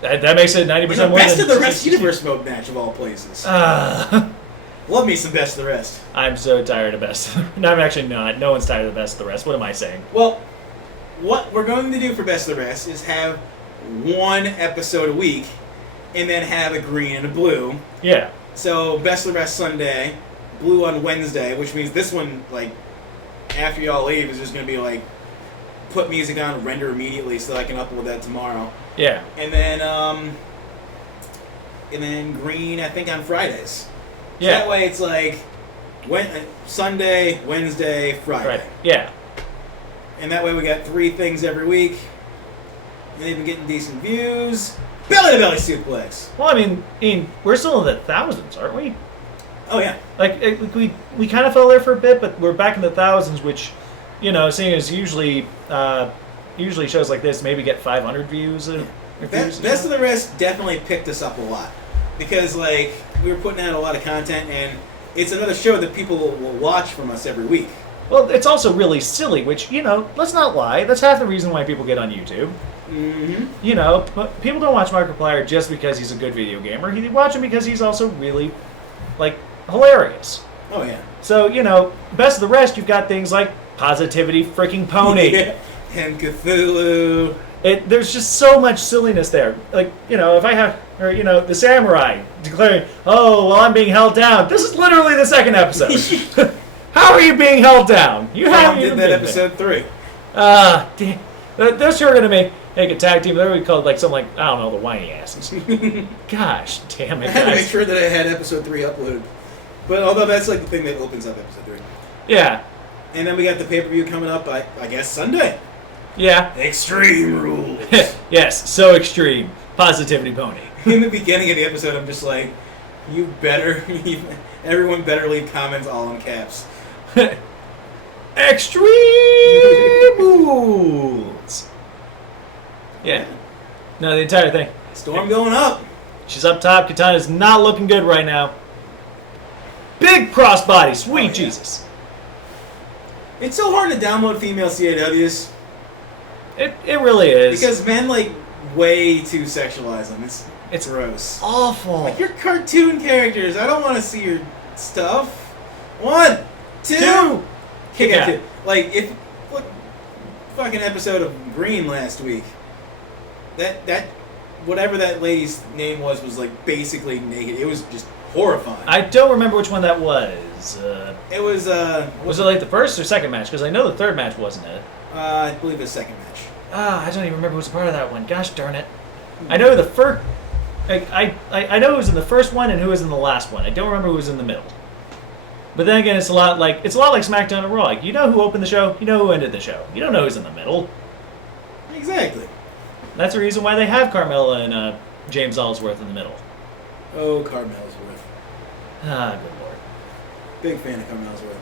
That makes it 90% more Best than of the Rest Universe mode match of all places. Love me some Best of the Rest. I'm so tired of Best. No, I'm actually not. No one's tired of Best of the Rest. What am I saying? Well, what we're going to do for Best of the Rest is have one episode a week, and then have a green and a blue. Yeah. So Best of the Rest Sunday, blue on Wednesday, which means this one, after y'all leave, is just going to be put music on, render immediately so I can upload that tomorrow. Yeah. And then green, I think, on Fridays. So yeah. That way it's Sunday, Wednesday, Friday. Yeah. And that way we got 3 things every week. And they've been getting decent views. Belly-to-belly suplex. Well, I mean, we're still in the thousands, aren't we? Oh, yeah. We kind of fell there for a bit, but we're back in the thousands, which, seeing as usually shows like this maybe get 500 views. Best of the Rest definitely picked us up a lot. Because, we were putting out a lot of content, and it's another show that people will watch from us every week. Well, it's also really silly, which, let's not lie. That's half the reason why people get on YouTube. Mm-hmm. But people don't watch Markiplier just because he's a good video gamer. They watch him because he's also really, hilarious. Oh, yeah. So, Best of the Rest, you've got things like Positivity Freaking Pony. Yeah. And Cthulhu. There's just so much silliness there. If I have, the samurai declaring, oh, well, I'm being held down. This is literally the second episode. How are you being held down? You haven't did that episode 3. Damn. Those two are going to make a tag team. They're going to be called, something I don't know, the Whiny Asses. Gosh damn it, I had to make guys. sure that I had episode 3 uploaded. But although that's like the thing that opens up episode 3. Yeah. And then we got the pay-per-view coming up, I guess, Sunday. Yeah. Extreme Rules. Yes, so extreme. Positivity pony. In the beginning of the episode, I'm just like, you better, everyone better leave comments all in caps. Extreme rules. Yeah. No, the entire thing. Storm going up. She's up top. Katana's not looking good right now. Big crossbody. Sweet Jesus. It's so hard to download female CAWs. It really is. Because men, like, way too sexualize them. It's gross. Awful. Like, you're cartoon characters. I don't want to see your stuff. 1, 2. Kick out 2. Like, what fucking episode of Green last week? That whatever that lady's name was like basically naked. It was just horrifying. I don't remember which one that was. It was Was it like the first or second match? Because I know the third match wasn't it. I believe the second match. I don't even remember who was a part of that one. Gosh darn it. I know the first. I know who was in the first one and who was in the last one. I don't remember who was in the middle. But then again, it's a lot like SmackDown and Raw. Like, you know who opened the show, you know who ended the show. You don't know who's in the middle. Exactly. That's the reason why they have Carmella and James Ellsworth in the middle. Oh, Carmellsworth. Ah, good lord. Big fan of Carmellsworth.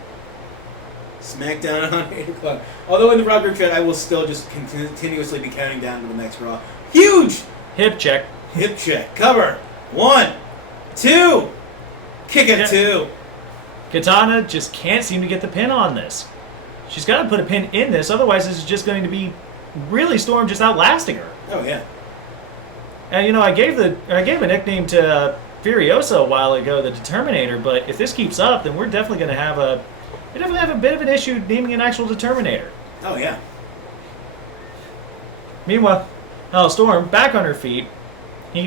SmackDown on 8 o'clock. Although in the Raw group chat, I will still just continuously be counting down to the next Raw. Huge! Hip check. Hip check. Cover. 1, 2. Kick it 2. Katana just can't seem to get the pin on this. She's got to put a pin in this, otherwise this is just going to be really Storm just outlasting her. Oh yeah. And you know, I gave a nickname to Furiosa a while ago, the Determinator. But if this keeps up, then we're definitely going to have a bit of an issue naming an actual Determinator. Oh yeah. Meanwhile, Storm back on her feet,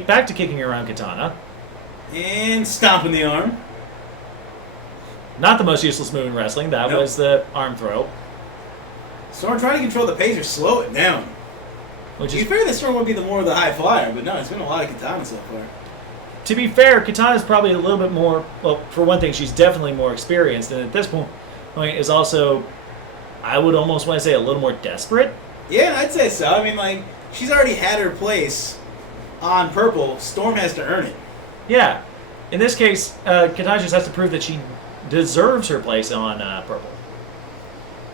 back to kicking around Katana, and stomping the arm. Not the most useless move in wrestling. That was the arm throw. Storm trying to control the pace or slow it down. To be fair, this Storm would be the more of the high flyer, but no, it's been a lot of Katana so far. To be fair, Katana's probably a little bit more, well, for one thing, she's definitely more experienced, and at this point is also, I would almost want to say, a little more desperate. Yeah, I'd say so. I mean, like, she's already had her place on Purple. Storm has to earn it. Yeah. In this case, Katana just has to prove that she deserves her place on Purple.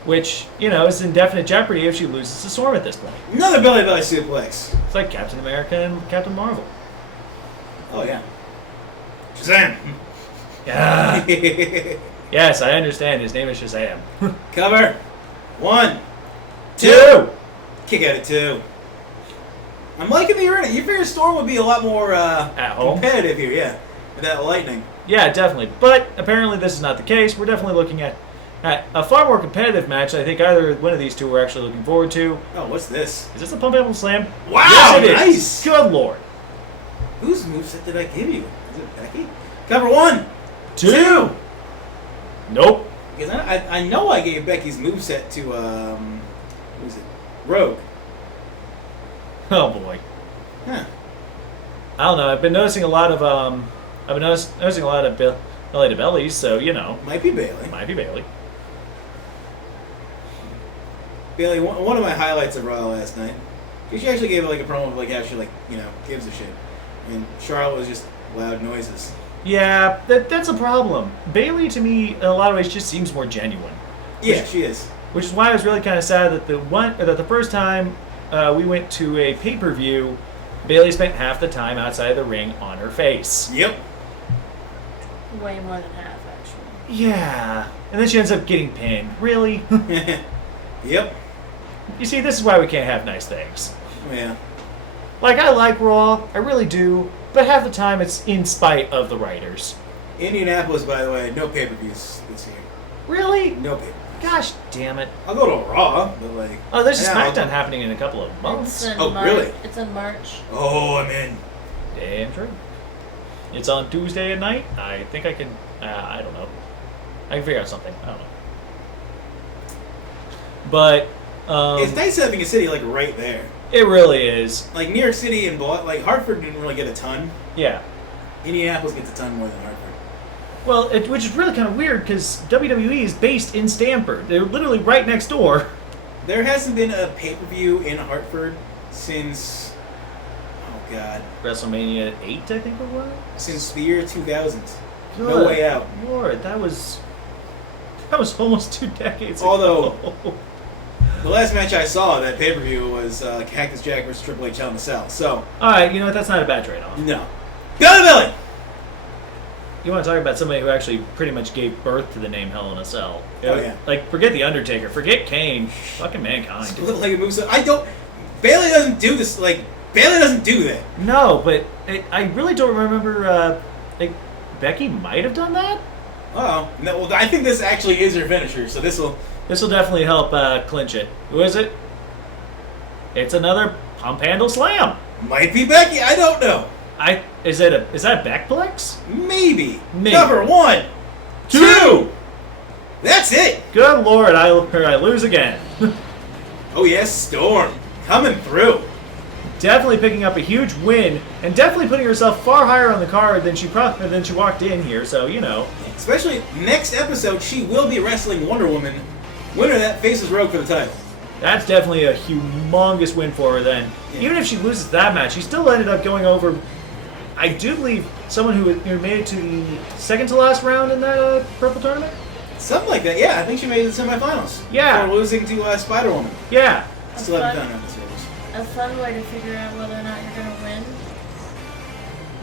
Which, is in definite jeopardy if she loses to Storm at this point. Another belly suplex. It's like Captain America and Captain Marvel. Oh, yeah. Shazam! Yeah. Yes, I understand. His name is Shazam. Cover. 1, 2. Kick out at 2. I'm liking the arena. You figure Storm would be a lot more at home competitive here, yeah. With that lightning. Yeah, definitely. But apparently this is not the case. We're definitely looking at a far more competitive match. I think either one of these two we're actually looking forward to. Oh, what's this? Is this a Pump Apple Slam? Wow, yes, it nice! Is. Good lord. Whose moveset did I give you? Is it Becky? Cover 1, 2. Nope. Because I know I gave Becky's moveset to, who was it? Rogue. Oh boy. Huh. I don't know. I've been noticing a lot of belly to bellies, so Might be Bailey. Might be Bailey. Bailey, one of my highlights of Raw last night. She actually gave like a promo of like how she gives a shit, and Charlotte was just loud noises. Yeah, that's a problem. Bailey to me in a lot of ways just seems more genuine. Yeah, she is. Which is why I was really kind of sad that the first time we went to a pay-per-view, Bailey spent half the time outside of the ring on her face. Yep. Way more than half, actually. Yeah. And then she ends up getting pinned. Really? Yep. You see, this is why we can't have nice things. Yeah. Like, I like Raw. I really do. But half the time it's in spite of the writers. Indianapolis, by the way, no pay-per-views this year. Really? No pay-per-views. Gosh damn it. I'll go to Raw, but like... Oh, there's a SmackDown happening in a couple of months. Really? It's in March. Oh, I'm in. Damn true. It's on Tuesday at night. I think I can... I don't know. I can figure out something. I don't know. But... it's nice having a city like right there. It really is. Like New York City and like Hartford didn't really get a ton. Yeah. Indianapolis gets a ton more than Hartford. Well, which is really kind of weird because WWE is based in Stamford. They're literally right next door. There hasn't been a pay-per-view in Hartford since, oh god, WrestleMania 8, I think it was? since the year 2000. No Good way out. Lord, that was almost 2 decades Although- ago. The last match I saw that pay-per-view was Cactus Jack versus Triple H Hell in a Cell. So, Alright, you know what? That's not a bad trade-off. no. Billy! You want to talk about somebody who actually pretty much gave birth to the name Hell in a Cell. Oh, yeah. Like, forget The Undertaker. Forget Kane. Fucking Mankind. Split-legged moveset. Bailey doesn't do this, Bailey doesn't do that. No, but I really don't remember, Becky might have done that? Uh-oh. No, well, I think this actually is her finisher, so this will... This will definitely help clinch it. Who is it? It's another pump handle slam. Might be Becky, I don't know. Is that Backplex? Maybe. Maybe. Number 1. 2. That's it. Good Lord, I lose again. Oh yes, Storm. Coming through. Definitely picking up a huge win, and definitely putting herself far higher on the card than she walked in here. So you know. Especially next episode, she will be wrestling Wonder Woman. Winner that faces Rogue for the title. That's definitely a humongous win for her then. Yeah. Even if she loses that match, she still ended up going over, I do believe, someone who made it to the second to last round in that purple tournament? Something like that, yeah. I think she made it to the semifinals. Yeah. Before losing to Spider-Woman. Yeah. Still haven't done that this series. A fun way to figure out whether or not you're going to win.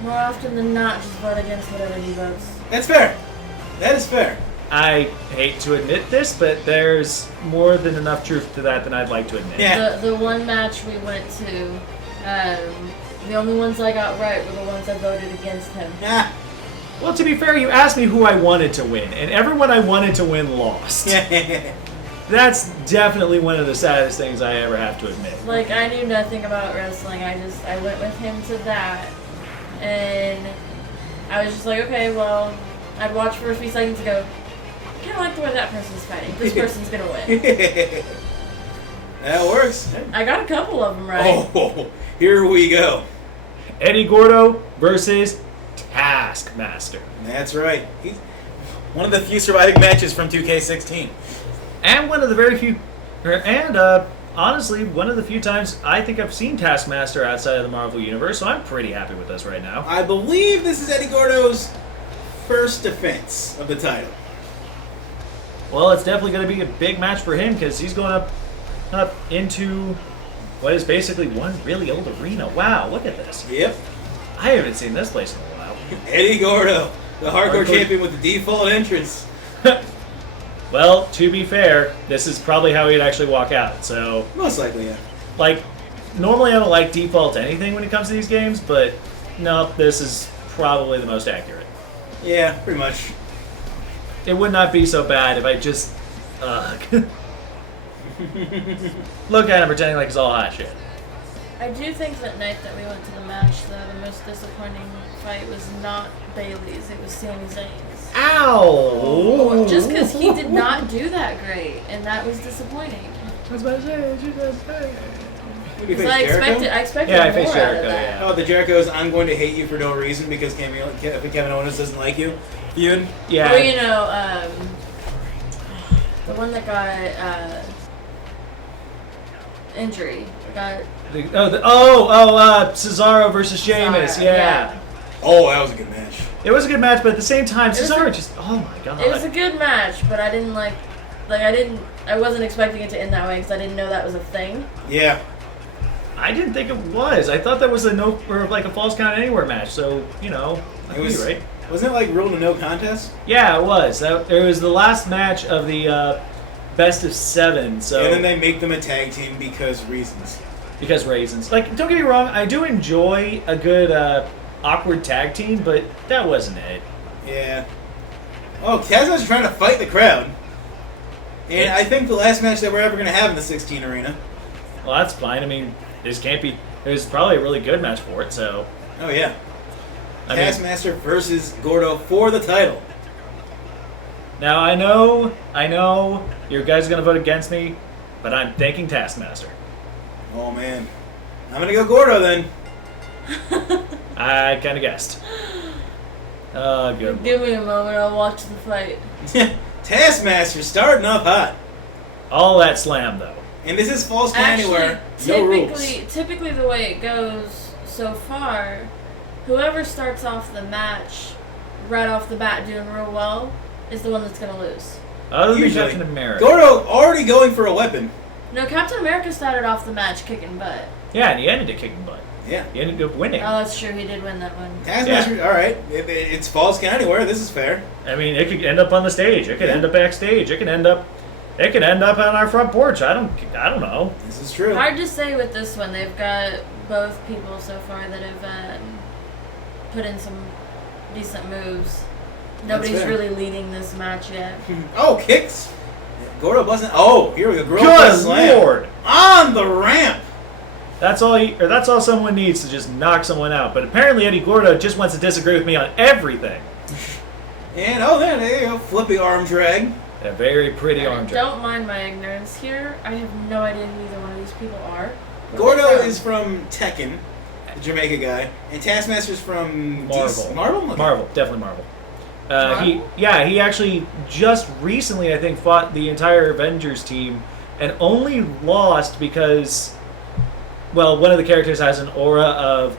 More often than not, just vote against whatever he votes. That's fair. That is fair. I hate to admit this, but there's more than enough truth to that than I'd like to admit. Yeah. The one match we went to, the only ones I got right were the ones I voted against him. Ah. Well, to be fair, you asked me who I wanted to win, and everyone I wanted to win lost. Yeah. That's definitely one of the saddest things I ever have to admit. Like, I knew nothing about wrestling. I went with him to that, and I was just like, okay, well, I'd watch for a few seconds and go, I kind of like the way that person's fighting. This person's gonna win. That works. I got a couple of them right. Oh, here we go. Eddie Gordo versus Taskmaster. That's right. He's one of the few surviving matches from 2K16. And one of the very few, honestly, one of the few times I think I've seen Taskmaster outside of the Marvel Universe, so I'm pretty happy with this right now. I believe this is Eddie Gordo's first defense of the title. Well, it's definitely going to be a big match for him because he's going up into what is basically one really old arena. Wow, look at this. Yep. I haven't seen this place in a while. Eddie Gordo, the hardcore champion with the default entrance. Well, to be fair, this is probably how he'd actually walk out. So, Most likely, yeah. like, normally I don't like default anything when it comes to these games, but no, this is probably the most accurate. Yeah, pretty much. It would not be so bad if I just look at him pretending like it's all hot shit. I do think that night that we went to the match, though, the most disappointing fight was not Bailey's, it was Sami Zayn's. Ow! Just because he did not do that great, and that was disappointing. That's what I said. What do you Because face, I Jericho? expected Yeah, I more faced out Jericho, of that. yeah. Oh, the Jericho's I'm going to hate you for no reason because Kevin Owens doesn't like you. Feud. Yeah. Well, you know, the one that got injury. Got Cesaro versus Sheamus. Cesaro, Yeah. Oh, that was a good match. It was a good match, but at the same time, It was Cesaro a- just, oh my god. It was a good match, but I didn't I wasn't expecting it to end that way because I didn't know that was a thing. Yeah. I didn't think it was. I thought that was a false count anywhere match. So you know, I It could was be right. Wasn't it like rule to no contest? Yeah, it was. It was the last match of the best of 7. So And then they make them a tag team because reasons. because raisins. Like, don't get me wrong, I do enjoy a good awkward tag team, but that wasn't it. Yeah. Oh, Kazma's trying to fight the crowd. And I think the last match that we're ever going to have in the 16 arena. Well, that's fine. I mean, there's probably a really good match for it. So Oh, yeah. I mean, Taskmaster versus Gordo for the title. now I know you guys are gonna vote against me, but I'm thinking Taskmaster. Oh, man. I'm going to go Gordo then. I kind of guessed. Good. Give me a moment, I'll watch the fight. Taskmaster starting up hot. All that slam, though. And this is Falls Count Anywhere. No rules. Typically the way it goes so far, whoever starts off the match right off the bat doing real well is the one that's going to lose. Other than Usually. Captain America. Gordo already going for a weapon. No, Captain America started off the match kicking butt. Yeah, and he ended it kicking butt. Yeah. He ended up winning. Oh, that's true. He did win that one. Taskmaster, all right. It's Falls Count Anywhere. This is fair. I mean, it could end up on the stage. It could end up backstage. It could end up on our front porch. I don't know. This is true. Hard to say with this one. They've got both people so far that have put in some decent moves. Nobody's really leading this match yet. Oh, kicks. Gordo wasn't. Oh, here we go. Good Lord! On the ramp. That's all someone needs to just knock someone out. But apparently Eddie Gordo just wants to disagree with me on everything. And there you go. Flippy arm drag. A very pretty arm drag. Don't mind my ignorance here. I have no idea who either one of these people are. Gordo is from Tekken, the Jamaica guy, and Taskmaster's from Marvel. Marvel? Okay. Marvel, definitely Marvel. He actually just recently, I think, fought the entire Avengers team and only lost because, well, one of the characters has an aura of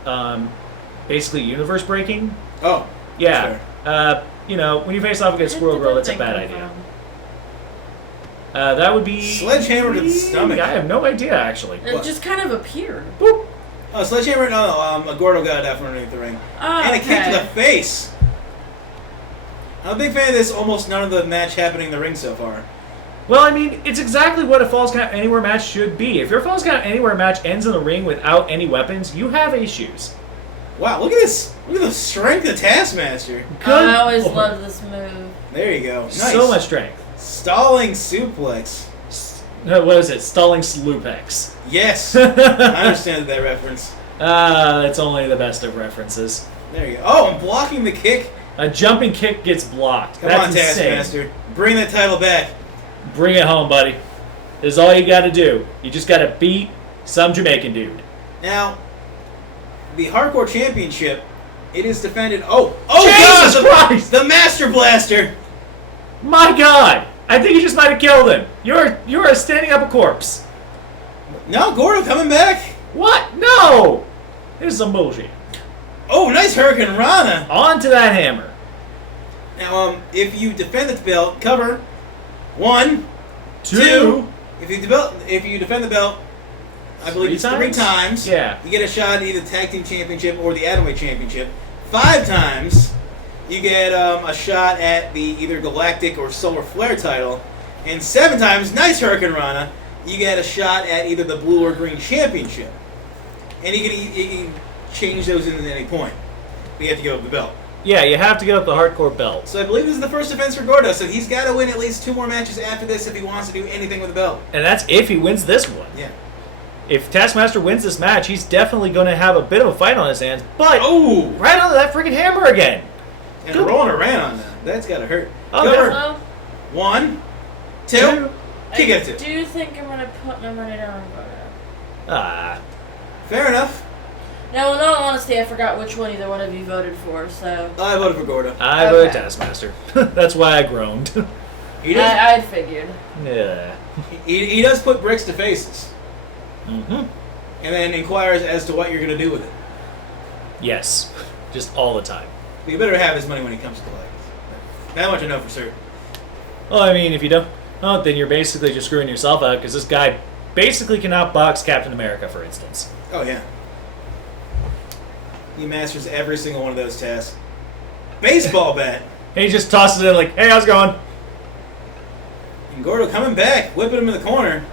basically universe breaking. Oh, yeah. When you face off against Squirrel Girl, that's a bad idea. That would be sledgehammer to the stomach. I have no idea, actually. It just kind of appeared. Boop. Oh, sledgehammer? No, Gordo got it out from underneath the ring. Oh, and a kick to the face. I'm a big fan of this. Almost none of the match happening in the ring so far. Well, I mean, it's exactly what a Falls Count Anywhere match should be. If your Falls Count Anywhere match ends in the ring without any weapons, you have issues. Wow, look at this. Look at the strength of Taskmaster. I always loved this move. There you go. Nice. So much strength. Stalling suplex. What is it? Stalling slupex. Yes. I understand that reference. It's only the best of references. There you go. Oh, I'm blocking the kick. A jumping kick gets blocked. Come That's on, insane. Taskmaster. Bring that title back. Bring it home, buddy. This is all you got to do. You just got to beat some Jamaican dude. Now, the Hardcore Championship, it is defended. Oh, Jesus God! Christ! The Master Blaster. My God! I think you just might have killed him. You're standing up a corpse. No, Gordo coming back. What? No! This is some bullshit. Oh, nice Hurricane Rana. On to that hammer. Now, if you defend the belt, cover. 1, 2. If you defend the belt, I believe it's 3 times. Yeah. You get a shot at either the Tag Team Championship or the Atomweight Championship. 5 times, you get a shot at the either Galactic or Solar Flare title. And 7 times, nice Hurricane Rana, you get a shot at either the Blue or Green Championship. And you can change those in at any point. But you have to go with the belt. Yeah, you have to get up the hardcore belt. So I believe this is the first defense for Gordo, so he's got to win at least 2 more matches after this if he wants to do anything with the belt. And that's if he wins this one. Yeah. If Taskmaster wins this match, he's definitely going to have a bit of a fight on his hands. But right onto that freaking hammer again. And rolling around on that. That's got to hurt. Oh, Cover. 1, 2. Kick it to. Do you think I'm going to put my money down on Gordo? Fair enough. Now, in all honesty, I forgot which one either one of you voted for, so... I voted for Gordo. I voted Taskmaster. That's why I groaned. I figured. Yeah. He does put bricks to faces. Mm-hmm. And then inquires as to what you're going to do with it. Yes. Just all the time. But you better have his money when he comes to life. That much I know for certain. Well, I mean, if you don't, then you're basically just screwing yourself out, because this guy basically can outbox Captain America, for instance. Oh, yeah. He masters every single one of those tasks. Baseball bat. And he just tosses it in like, hey, how's it going? And Gordo coming back, whipping him in the corner.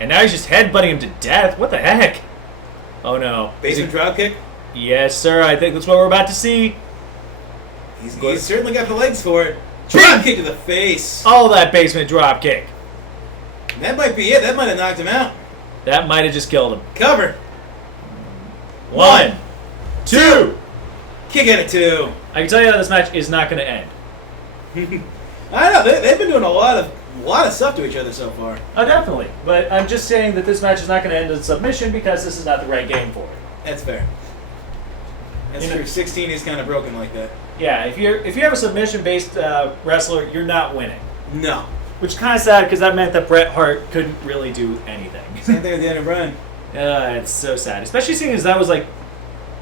And now he's just headbutting him to death. What the heck? Oh, no. Basement drop kick? Yes, sir. I think that's what we're about to see. He's certainly got the legs for it. Drop kick to the face. Oh, that basement drop kick. That might be it. That might have knocked him out. That might have just killed him. Cover. 1, 2. Kick at it 2. I can tell you how this match is not going to end. I know. They've been doing a lot of stuff to each other so far. Oh, definitely. But I'm just saying that this match is not going to end in submission because this is not the right game for it. That's fair. That's true. 16 is kind of broken like that. Yeah, if you have a submission-based wrestler, you're not winning. No. Which is kind of sad because that meant that Bret Hart couldn't really do anything. Same thing with Daniel Bryan. It's so sad, especially seeing as that was like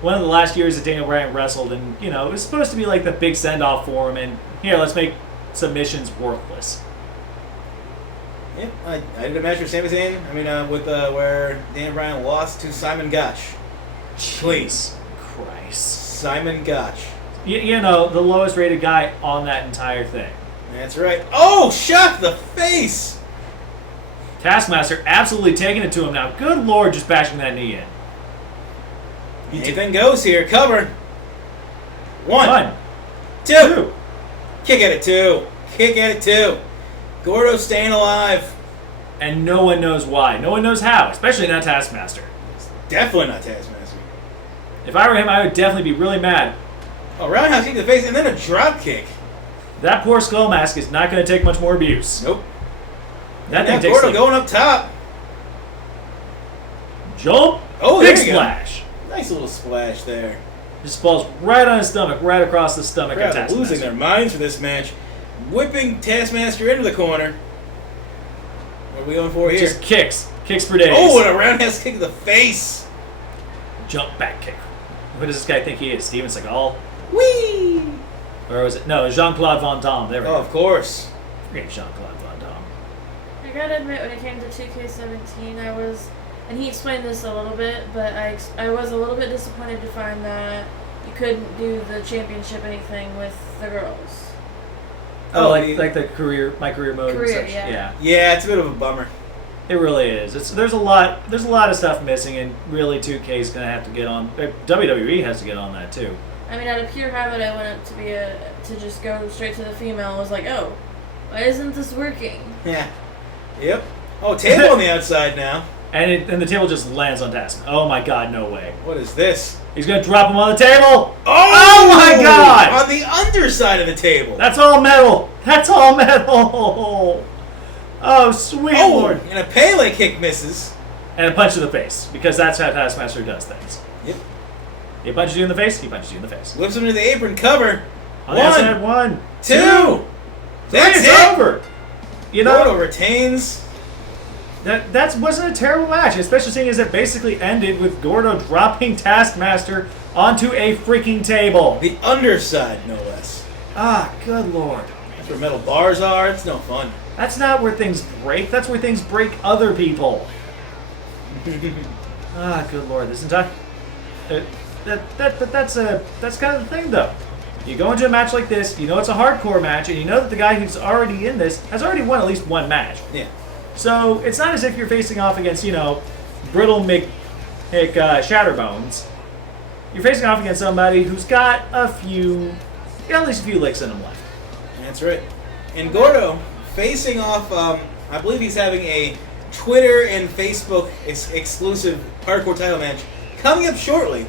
one of the last years that Daniel Bryan wrestled, and it was supposed to be like the big send-off for him. And here, let's make submissions worthless. Yeah, I did a match with Sami Zayn. I mean, with where Daniel Bryan lost to Simon Gotch. Please, Christ, Simon Gotch. You know, the lowest rated guy on that entire thing. That's right. Oh, shot the face! Taskmaster absolutely taking it to him now. Good Lord, just bashing that knee in. Anything goes here. Cover. One. Two. Two. Kick at it, two. Kick at it, two. Gordo staying alive. And no one knows why. No one knows how, especially not Taskmaster. Definitely not Taskmaster. If I were him, I would definitely be really mad. Oh, roundhouse kick to the face and then a drop kick. That poor skull mask is not going to take much more abuse. Nope. That thing Now takes Gordo going up top. Jump. Oh, big there you go. splash. Nice little splash there. Just falls right on his stomach, right across the stomach of Crowd Taskmaster. losing their minds for this match. Whipping Taskmaster into the corner. What are we going for here? Just kicks for days. Oh, and a roundhouse kick to the face. Jump back kick. What does this guy think he is? Steven Seagal? Whee! Or was it? No, Jean-Claude Van Damme. There we Oh, go. of course. Forget Jean-Claude Van Damme. I gotta admit, when it came to 2K17, I was, and he explained this a little bit, but I was a little bit disappointed to find that you couldn't do the championship anything with the girls. Oh, like the my career mode Career, and such. yeah. Yeah, it's a bit of a bummer. It really is. There's a lot of stuff missing, and really 2K is gonna have to get on. WWE has to get on that too. I mean, out of pure habit, I went up to just go straight to the female. I was like, oh, why isn't this working? Yeah. Yep. Oh, table on the outside now. And the table just lands on Task. Oh my God, no way. What is this? He's gonna drop him on the table. Oh my God! On the underside of the table. That's all metal. That's all metal. Oh, sweet Lord. And a Pele kick misses. And a punch to the face, because that's how Taskmaster does things. Yep. He punches you in the face, he punches you in the face. Whips him to the apron, cover. On the outside, 1, 2. That's it's it. over. You know, Gordo retains. That wasn't a terrible match, especially seeing as it basically ended with Gordo dropping Taskmaster onto a freaking table. The underside, no less. Ah, good Lord. That's where metal bars are. It's no fun. That's not where things break. That's where things break other people. Ah, good Lord. This entire... That's kind of the thing, though. You go into a match like this, you know it's a hardcore match, and you know that the guy who's already in this has already won at least one match. Yeah. So it's not as if you're facing off against, Brittle Shatterbones. You're facing off against somebody who's got at least a few licks in him left. That's right. And Gordo facing off, I believe he's having a Twitter and Facebook exclusive hardcore title match coming up shortly.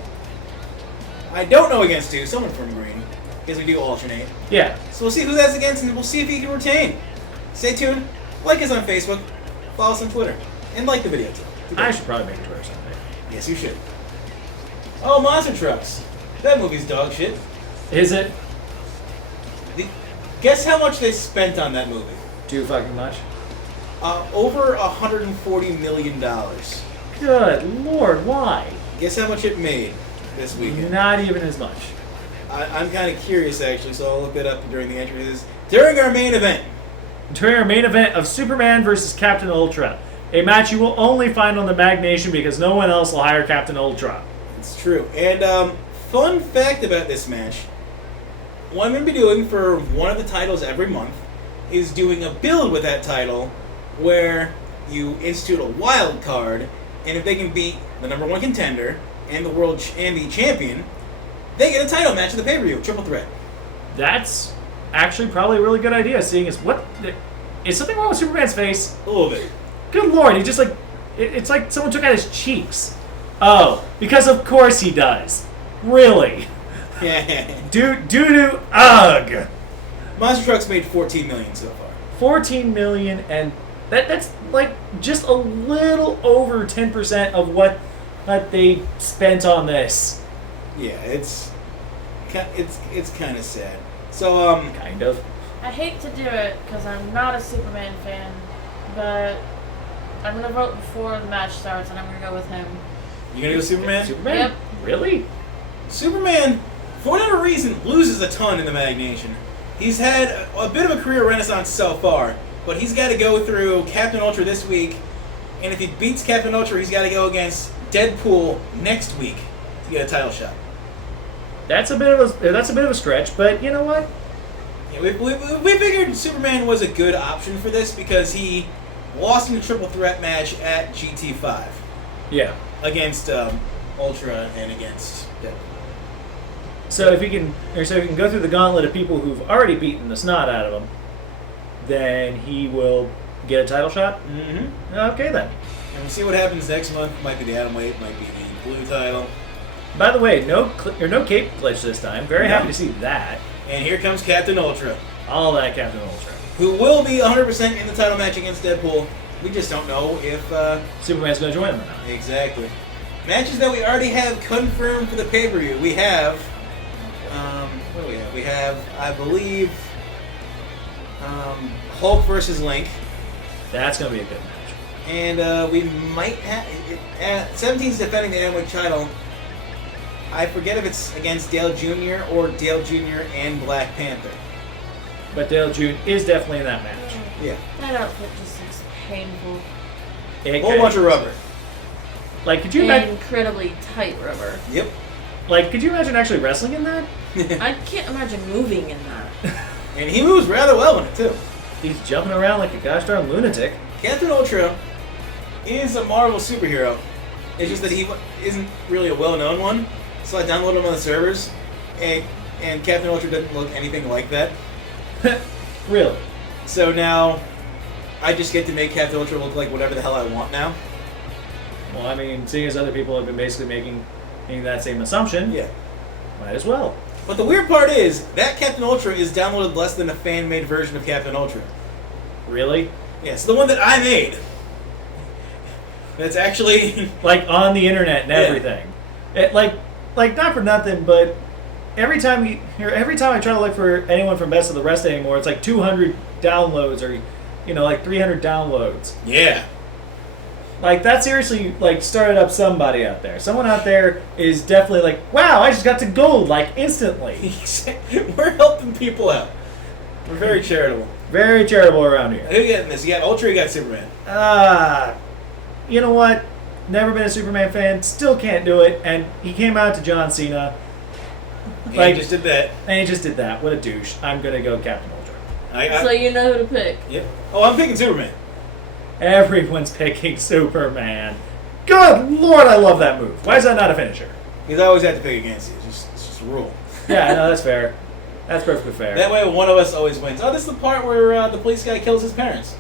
I don't know against who, someone from Green, because we do alternate. Yeah. So we'll see who that's against, and we'll see if he can retain. Stay tuned. Like us on Facebook, follow us on Twitter, and like the video too. I should probably make a Twitter someday. Yes, you should. Oh, Monster Trucks. That movie's dog shit. Is it? Guess how much they spent on that movie? Too fucking much? Over $140 million. Good Lord, why? Guess how much it made this weekend? Not even as much. I'm kind of curious, actually, so I'll look that up during the entries. During our main event. During our main event of Superman versus Captain Ultra. A match you will only find on the Mag Nation because no one else will hire Captain Ultra. It's true. And fun fact about this match. What I'm going to be doing for one of the titles every month is doing a build with that title where you institute a wild card, and if they can beat the #1 contender and the champion, they get a title match at the pay-per-view, triple threat. That's actually probably a really good idea, seeing as is something wrong with Superman's face? A little bit. Good Lord, he just it's like someone took out his cheeks. Oh, because of course he does. Really? Doo-doo, ugh. Monster Trucks made $14 million so far. 14 million, and that's like just a little over 10% of what they spent on this. Yeah, it's kind of sad. So Kind of. I hate to do it because I'm not a Superman fan, but I'm gonna vote before the match starts, and I'm gonna go with him. you gonna go Superman? Superman? Yep. Really? Superman, for whatever reason, loses a ton in the Mag Nation. He's had a bit of a career renaissance so far, but he's got to go through Captain Ultra this week, and if he beats Captain Ultra, he's got to go against Deadpool next week to get a title shot. That's a bit of a stretch, but you know what? Yeah, we figured Superman was a good option for this because he lost in a triple threat match at GT5 Yeah. against Ultra and against Deadpool. So if he can go through the gauntlet of people who've already beaten the snot out of him, then he will get a title shot. Mm-hmm. Okay then. And we'll see what happens next month. Might be the Atomweight, might be the Blue title. By the way, no cape glitch this time. Very No. happy to see that. And here comes Captain Ultra, All that Captain Ultra. who will be 100% in the title match against Deadpool. We just don't know if... Superman's going to join him or not. Exactly. Matches that we already have confirmed for the pay-per-view. We have... what do we have? We have, I believe... Hulk versus Link. That's going to be a good match. And we might have... 17's defending the Atomweight title. I forget if it's against Dale Jr. or Dale Jr. and Black Panther. But Dale Jr. is definitely in that match. Yeah. That outfit just looks painful. A Whole bunch of rubber. Like, could you And imagine? incredibly tight rubber. Yep. Like, could you imagine actually wrestling in that? I can't imagine moving in that. And he moves rather well in it, too. He's jumping around like a gosh darn lunatic. Captain Ultra is a Marvel superhero. It's just that he isn't really a well-known one. So I downloaded him on the servers, and Captain Ultra doesn't look anything like that. Really? So now I just get to make Captain Ultra look like whatever the hell I want now. Well, I mean, seeing as other people have been basically making that same assumption, Yeah. might as well. But the weird part is that Captain Ultra is downloaded less than a fan-made version of Captain Ultra. Really? Yeah, so the one that I made. That's actually Like on the internet and Yeah. everything. Like not for nothing, but every time I try to look for anyone from Best of the Rest anymore, it's like 200 downloads or like 300 downloads. yeah. Like that seriously started up somebody out there. Someone out there is definitely like, wow, I just got to gold like instantly. We're helping people out. We're very charitable. Very charitable around here. Who you got in this? You got Ultra, you got Superman. You know what? Never been a Superman fan. Still can't do it. And he came out to John Cena. He just did that. And he just did that. What a douche. I'm gonna go Captain Ultra. So you know who to pick. Yep. Oh, I'm picking Superman. Everyone's picking Superman. Good Lord, I love that move. Why is that not a finisher? Because I always have to pick against you. It's just a rule. Yeah, no, that's fair. That's perfectly fair. That way, one of us always wins. Oh, this is the part where the police guy kills his parents.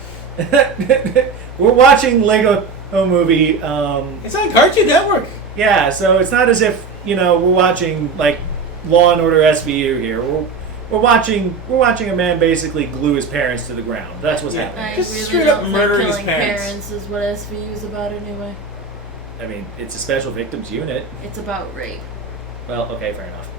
We're watching Lego Movie. It's on Cartoon Network. Yeah, so it's not as if we're watching like Law and Order SVU here. We're watching a man basically glue his parents to the ground. That's what's happening. I Just really straight don't up think murdering his killing parents. is what SVU is about anyway. I mean, it's a special victims unit. It's about rape. Well, okay, fair enough.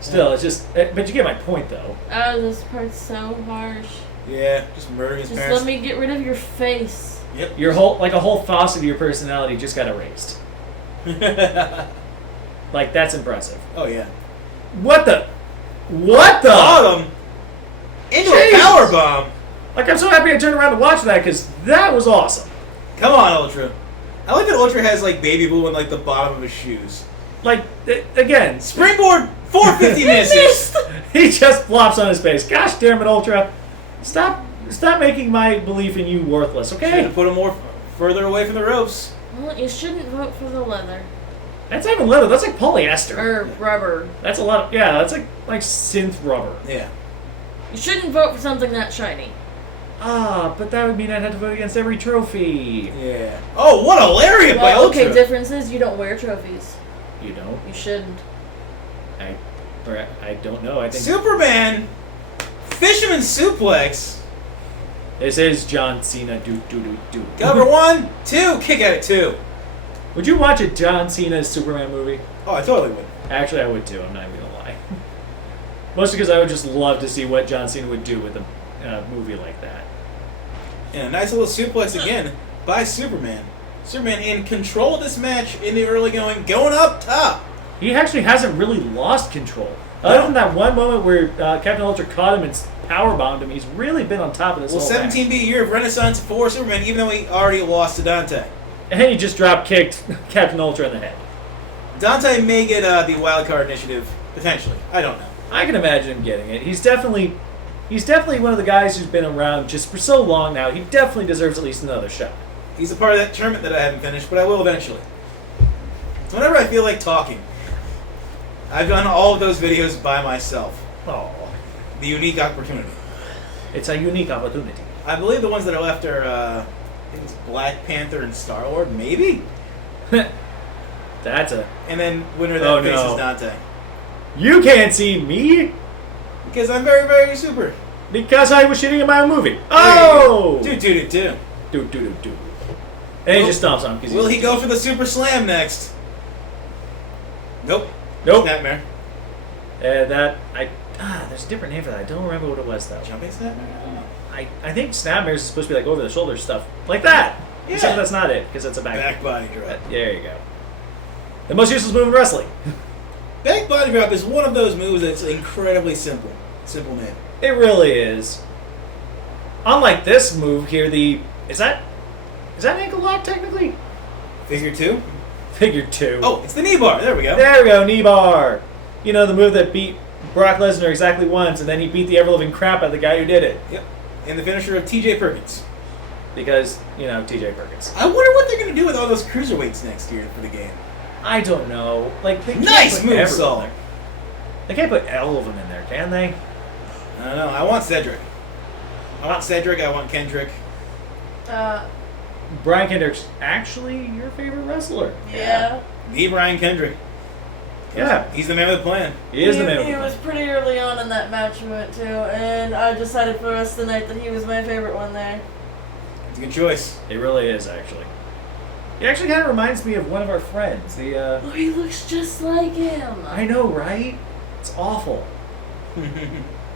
Still, it's just. But you get my point, though. Oh, this part's so harsh. Yeah, just murdering his Just parents. let me get rid of your face. Yep. Your a whole facet of your personality just got erased. Like that's impressive. Oh yeah. What the? What the? Bottom into a Jesus. power bomb. Like I'm so happy I turned around to watch that because that was awesome. Come on, Ultra. I like that Ultra has like baby blue on like the bottom of his shoes. Like again, Springboard 450 misses. he just flops on his face. Gosh damn it, Ultra! Stop making my belief in you worthless, Should okay? have put him more further away from the ropes. Well, you shouldn't vote for the leather. That's not even leather. That's like polyester. Or rubber. That's a lot. That's like synth rubber. Yeah. You shouldn't vote for something that shiny. But that would mean I'd have to vote against every trophy. Yeah. Oh, what a lariat by Well, Ultra. okay, difference is you don't wear trophies. You don't? You shouldn't. I don't know. I think Superman, Fisherman Suplex. this is John Cena. Do. Cover 1, 2, kick at it 2. Would you watch a John Cena Superman movie? Oh, I totally would. Actually, I would too. I'm not even gonna lie. Mostly because I would just love to see what John Cena would do with a movie like that. And a nice little suplex again by Superman. Superman in control of this match in the early going up top. He actually hasn't really lost control. Other than that one moment where Captain Ultra caught him and powerbombed him, he's really been on top of this whole 17 match. be a year of renaissance for Superman, even though he already lost to Dante. And he just drop kicked Captain Ultra in the head. Dante may get the wild card initiative, potentially. I don't know. I can imagine him getting it. He's definitely one of the guys who's been around just for so long now. He definitely deserves at least another shot. He's a part of that tournament that I haven't finished, but I will eventually. So whenever I feel like talking, I've done all of those videos by myself. Oh, The unique opportunity. it's a unique opportunity. I believe the ones that are left are, I think it's Black Panther and Starlord, maybe? That's a... And then winner that faces no. Dante. You can't see me Because I'm very, very super. because I was shitting in my own movie. Oh! Do. Do. And he just stomps on him. 'Cause Will he's- he go for the Super Slam next? Nope. Nope. Snapmare. There's a different name for that. I don't remember what it was, though. Jumping Snapmare? I think Snapmare is supposed to be like over the shoulder stuff. Like that! Yeah. Except that's not it, because it's a back. Back body drop. There you go. The most useless move in wrestling. Back body drop is one of those moves that's incredibly simple. Simple name. It really is. Unlike this move here, is that an ankle lock technically? Figure 2? Figure 2. Oh, it's the knee bar. There we go. There we go, knee bar. You know, the move that beat Brock Lesnar exactly once, and then he beat the ever-living crap out of the guy who did it. Yep. And the finisher of TJ Perkins. Because, TJ Perkins. I wonder what they're going to do with all those cruiserweights next year for the game. I don't know. Like, they can't Nice put move, everyone Saul. there. They can't put all of them in there, can they? I don't know. I want Cedric. I want Kendrick. Brian Kendrick's actually your favorite wrestler. Yeah. The Brian Kendrick. Yeah. He's the man with the plan. He is the man. He was pretty early on in that match we went to, and I decided for the rest of the night that he was my favorite one there. It's a good choice. It really is, actually. He actually kind of reminds me of one of our friends. Oh, he looks just like him. I know, right? It's awful.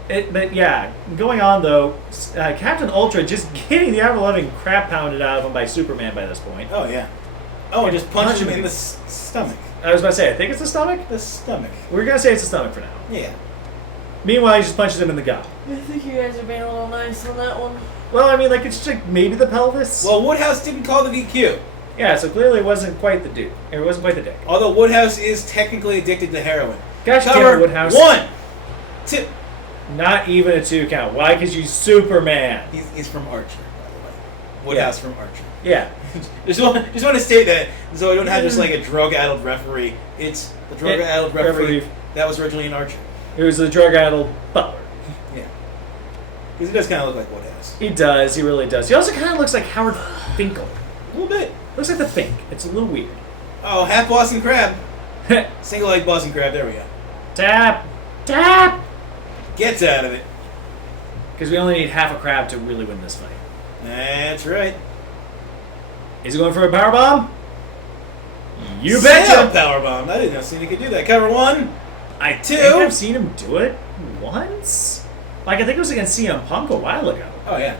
But yeah, going on though, Captain Ultra just getting the ever-loving crap pounded out of him by Superman by this point. Oh, yeah. Oh, and just punch him in the stomach. I was about to say, I think it's the stomach? The stomach. We're going to say it's the stomach for now. Yeah. Meanwhile, he just punches him in the gut. I think you guys are being a little nice on that one. Well, I mean, like, it's just like maybe the pelvis. Well, Woodhouse didn't call the DQ. Yeah, so clearly it wasn't quite the dude. It wasn't quite the dick. Although Woodhouse is technically addicted to heroin. Gosh damn Cover it, Woodhouse. 1, 2. Not even a 2 count. Why? Because you're Superman. He's from Archer, by the way. Woodhouse from Archer. Yeah. just want to state that so I don't have just like a drug-addled referee. It's the drug-addled referee that was originally an Archer. It was the drug-addled butler. Yeah. Because he does kind of look like Woodhouse. He does. He really does. He also kind of looks like Howard Finkel. A little bit. Looks like the Fink. It's a little weird. Oh, half Boston Crab. Single-leg Boston Crab. There we go. Tap. Tap. Gets out of it. Because we only need half a crab to really win this fight. That's right. Is he going for a powerbomb? You Sam betcha. Powerbomb. I didn't know Cena could do that. Cover 1. I 2. think I've seen him do it once. Like, I think it was against CM Punk a while ago. Oh, yeah.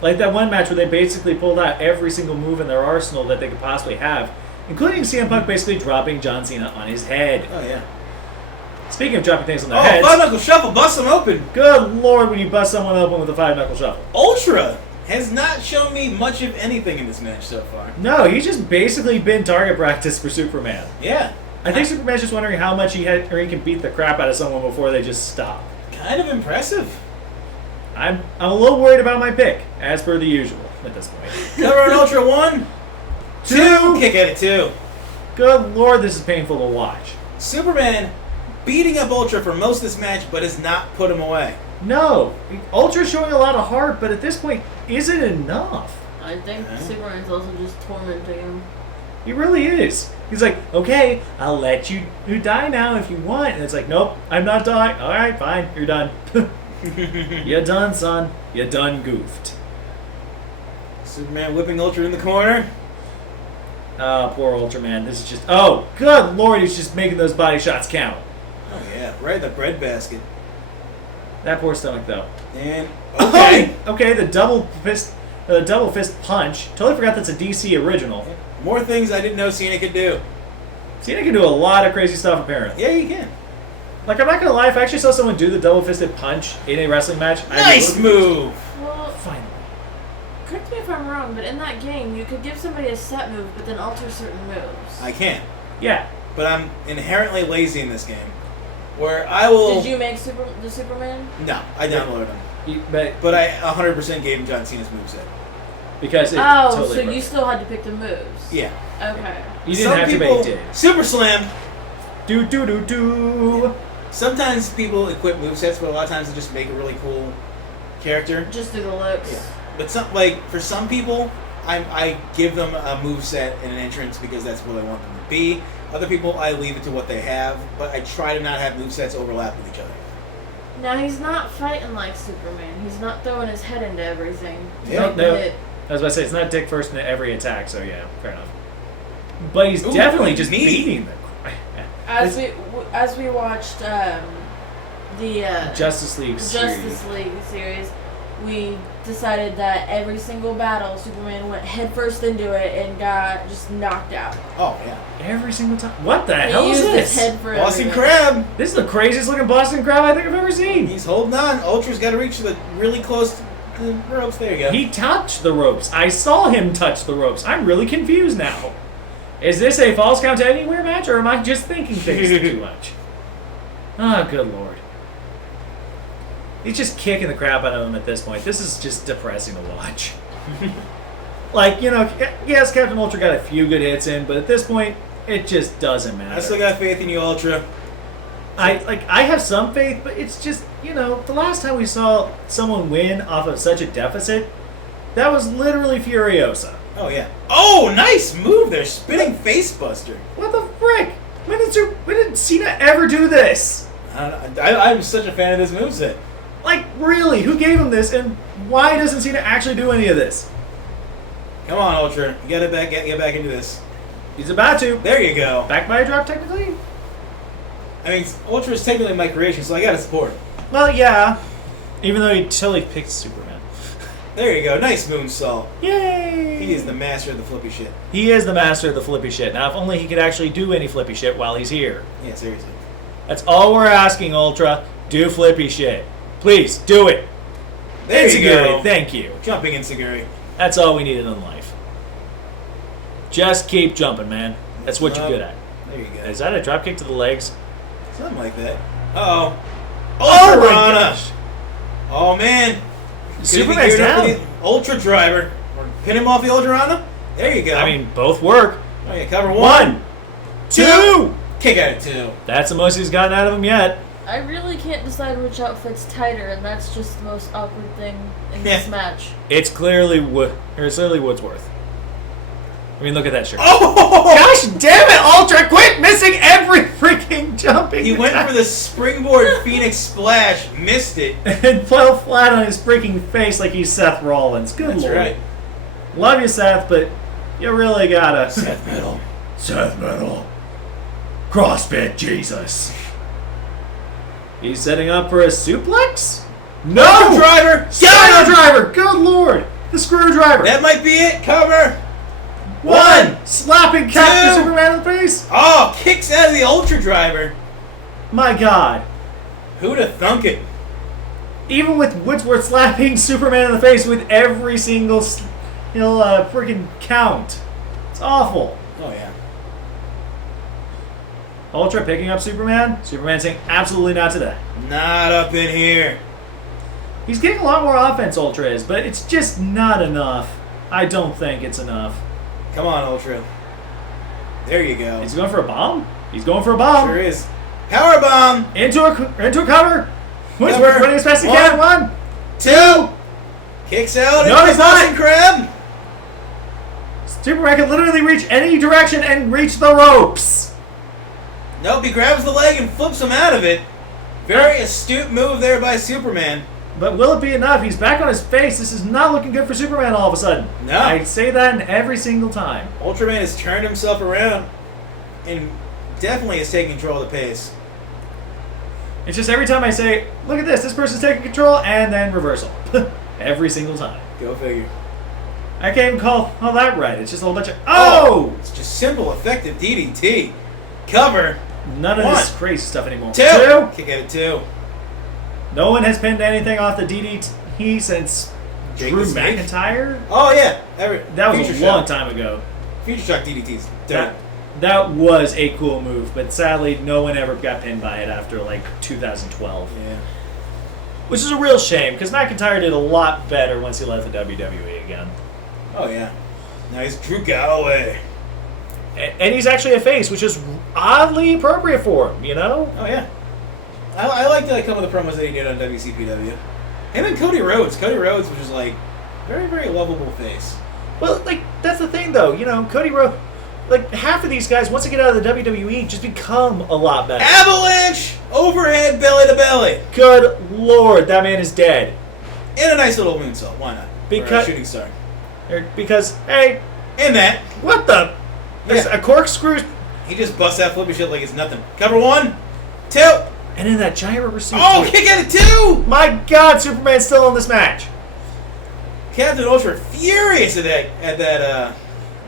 Like that one match where they basically pulled out every single move in their arsenal that they could possibly have, including CM Punk basically dropping John Cena on his head. Oh, yeah. Speaking of dropping things on their Oh, heads, 5-knuckle shuffle. Bust them open. good lord when you bust someone open with a 5-knuckle shuffle. Ultra has not shown me much of anything in this match so far. No, he's just basically been target practice for Superman. Yeah. I think Superman's just wondering how much he can beat the crap out of someone before they just stop. Kind of impressive. I'm a little worried about my pick, as per the usual at this point. Cover on Ultra 1. 2. Kick at it 2. Good lord, this is painful to watch. Superman beating up Ultra for most of this match, but has not put him away. No, Ultra's showing a lot of heart, but at this point, is it enough? I think Superman's also just tormenting him. He really is. He's like, okay, I'll let you die now if you want. And it's like, nope, I'm not dying. All right, fine, you're done. You're done, son. You're done goofed. Superman whipping Ultra in the corner. Oh, poor Ultraman. This is just... Oh, good lord, he's just making those body shots count. Oh, yeah. Right in the breadbasket. That poor stomach, though. And... Okay. Okay, the double fist punch. Totally forgot that's a DC original. More things I didn't know Cena could do. Cena can do a lot of crazy stuff, apparently. Yeah, he can. Like, I'm not gonna lie, if I actually saw someone do the double-fisted punch in a wrestling match... Nice move! Well, Finally. correct me if I'm wrong, but in that game, you could give somebody a set move, but then alter certain moves. I can. Yeah. But I'm inherently lazy in this game. Where I will... Did you make the Superman? No, I downloaded him. But I 100% gave him John Cena's moveset. because it Oh, totally so broke you it. still had to pick the moves. Yeah. Okay. You didn't have to, but you did. Super Slam! Do. Sometimes people equip movesets, but a lot of times they just make a really cool character. Just do the looks. Yeah. But for some people, I give them a moveset and an entrance because that's what I want them to be. Other people, I leave it to what they have, but I try to not have movesets overlap with each other. Now, he's not fighting like Superman. He's not throwing his head into everything. Yeah. No. It- I was about to say, it's not dick first in every attack, so yeah, fair enough. But he's Ooh, definitely just me. beating the... As we watched the Justice League series. Justice League series, we decided that every single battle, Superman went headfirst into it and got just knocked out. Oh, yeah. Every single time. What the He hell is used his this? head for Boston everything. Crab! This is the craziest looking Boston Crab I think I've ever seen. He's holding on. Ultra's got to reach the really close to the ropes. There you go. He touched the ropes. I saw him touch the ropes. I'm really confused now. Is this a false count anywhere match, or am I just thinking things too much? Oh, good lord. He's just kicking the crap out of him at this point. This is just depressing to watch. Like, you know, yes, Captain Ultra got a few good hits in, but at this point, it just doesn't matter. I still got faith in you, Ultra. I have some faith, but it's just, you know, the last time we saw someone win off of such a deficit, that was literally Furiosa. Oh, yeah. Oh, nice move there. Spinning face buster. What the frick? When did Cena ever do this? I'm such a fan of this moveset. Like, really? Who gave him this, and why doesn't Cena actually do any of this? Come on, Ultra. You gotta get back into this. He's about to. There you go. Back by a drop, technically? I mean, Ultra is technically my creation, so I gotta support him. Well, yeah. Even though he totally picked Superman. There you go. Nice moonsault. Yay! He is the master of the flippy shit. He is the master of the flippy shit. Now, if only he could actually do any flippy shit while he's here. Yeah, seriously. That's all we're asking, Ultra. Do flippy shit. Please, do it. There you Insecurity, go. thank you. Jumping Insecurity. That's all we needed in life. Just keep jumping, man. That's what you're good at. There you go. Is that a drop kick to the legs? Something like that. Uh-oh. Oh Ultra my Rana. gosh. Oh, man. Superman's Could've been down. the Ultra Driver. Or pin him off the Ultra Rana. There you go. I mean, both work. Oh, yeah, cover one. 1, 2. Kick out at 2. That's the most he's gotten out of him yet. I really can't decide which outfit's tighter, and that's just the most awkward thing in this match. It's clearly Woodsworth. I mean, look at that shirt. Oh! Gosh damn it, Ultra! Quit missing every freaking jumping. He went for the springboard Phoenix Splash, missed it. and fell flat on his freaking face like he's Seth Rollins. Good That's lord. right. Love you, Seth, but you really gotta. Seth Metal. Seth Metal. CrossFit Jesus. He's setting up for a suplex? No! Driver! Screwdriver! Good lord! The screwdriver! That might be it. Cover. 1! Slapping Captain 2. Superman in the face? Oh, kicks out of the Ultra Driver. My god. Who'd have thunk it? Even with Woodsworth slapping Superman in the face with every single freaking count. It's awful. Oh, yeah. Ultra picking up Superman. Superman saying absolutely not to that. Not up in here. He's getting a lot more offense, Ultra is, but it's just not enough. I don't think it's enough. Come on, Ultra. There you go. He's going for a bomb? He's going for a bomb. Sure is. Power bomb. Into a cover. Woodsworth Cover. running as fast as he can. 1, 2. Kicks out. No, into he's the not. Boston Crab. Superman can literally reach any direction and reach the ropes. Nope, he grabs the leg and flips him out of it. Very astute move there by Superman. But will it be enough? He's back on his face. This is not looking good for Superman all of a sudden. No. I say that in every single time. Ultraman has turned himself around and definitely is taking control of the pace. It's just every time I say, look at this person's taking control, and then reversal. Every single time. Go figure. I can't even call that right. It's just a whole bunch of, oh! It's just simple, effective DDT. Cover. None of One. this crazy stuff anymore. Two. Kick at it, 2. No one has pinned anything off the DDT since Jake Drew the Snake? McIntyre. Oh, yeah. That was Future a long Shock. time ago. Future Shock DDT's dope. That was a cool move, but sadly, no one ever got pinned by it after like 2012. Yeah. Which is a real shame because McIntyre did a lot better once he left the WWE again. Oh, yeah. Now he's Drew Galloway. And he's actually a face, which is oddly appropriate for him, you know? Oh, yeah. I liked some of the promos that he did on WCPW. Him and Cody Rhodes. Cody Rhodes was just like very, very lovable face. Well, like, that's the thing, though. You know, Cody Rhodes, like, half of these guys, once they get out of the WWE, just become a lot better. Avalanche! Overhead belly to belly. Good Lord, that man is dead. And a nice little moonsault. Why not? Because- Or a shooting star. Because, hey, And that. what the? There's Yeah. a corkscrew. He just busts that flippy shit like it's nothing. Cover 1, 2. And in that giant rubber suit. Oh, too. kick at it 2! My God, Superman's still in this match. Captain Ultra furious at that.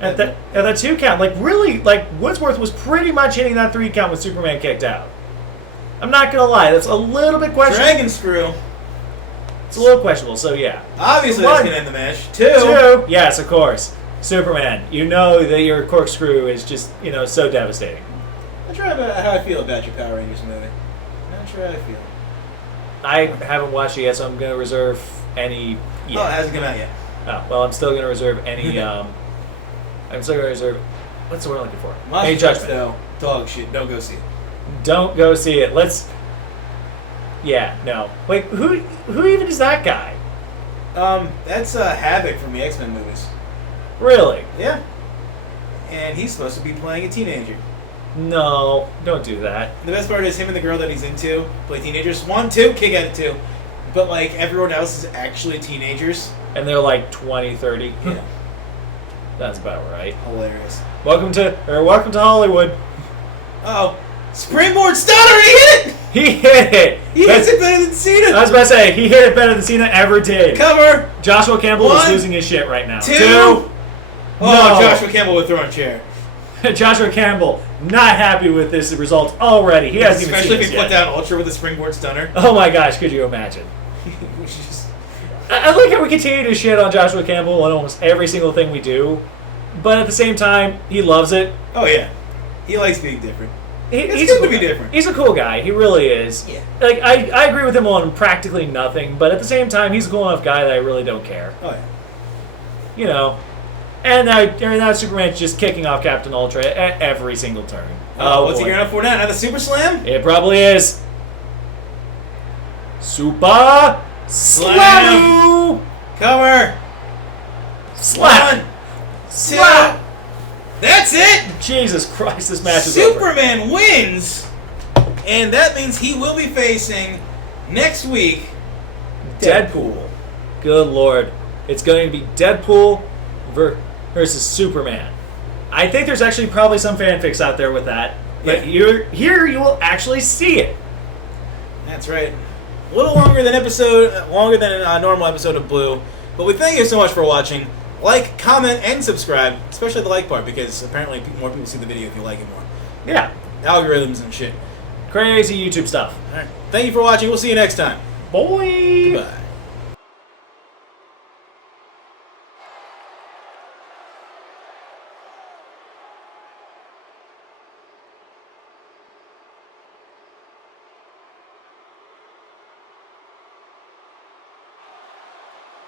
At that 2 count, like really, like Woodsworth was pretty much hitting that 3 count with Superman kicked out. I'm not gonna lie, that's a little bit questionable. Dragon screw. It's a little questionable, so yeah. Obviously, One. that's gonna end the match. 2. 2, yes, of course. Superman, you know that your corkscrew is just, so devastating. Not sure how I feel about your Power Rangers movie. Not sure how I feel. I haven't watched it yet, so I'm gonna reserve any. Oh, it hasn't come out yet. Oh, well, I'm still gonna reserve any. I'm still gonna reserve. What's the word I'm looking for? Monster Any Trucks, judgment. though, dog shit. Don't go see it. Don't go see it. Let's. Yeah, no. Wait, who even is that guy? That's Havoc from the X-Men movies. Really? Yeah. And he's supposed to be playing a teenager. No, don't do that. The best part is him and the girl that he's into play teenagers. 1, 2, kick at it 2. But like everyone else is actually teenagers. And they're like 20, 30. Yeah. That's about right. Hilarious. Welcome to Hollywood. Oh, springboard stunner! He hit it. He hit it. He hits it better than Cena. I was about to say he hit it better than Cena ever did. Cover. Joshua Campbell is 1, losing his shit right now. 2. No. Oh, Joshua Campbell with throwing chair. Joshua Campbell not happy with this result already. He hasn't even Especially seen if he this put yet. down Ultra with a springboard stunner. Oh my gosh, could you imagine? Which is just... I like how we continue to shit on Joshua Campbell on almost every single thing we do, but at the same time, he loves it. Oh yeah, he likes being different. It's He's good a cool to be guy. different. He's a cool guy. He really is. Yeah. Like I agree with him on practically nothing, but at the same time, he's a cool enough guy that I really don't care. Oh yeah. You know. And now Superman's just kicking off Captain Ultra at every single turn. What's he boy. gearing up for now? Another Super Slam? It probably is. Super Slam. Slam. Cover. Slap. 1, 2. Slap. That's it. Jesus Christ, this match is over. Superman wins, and that means he will be facing next week Deadpool. Good Lord. It's going to be Deadpool versus Superman. I think there's actually probably some fanfics out there with that. But here you will actually see it. That's right. A little longer than a normal episode of Blue. But we thank you so much for watching. Like, comment, and subscribe, especially the like part, because apparently more people see the video if you like it more. Yeah. Algorithms and shit. Crazy YouTube stuff. All right. Thank you for watching. We'll see you next time. Boy. Goodbye.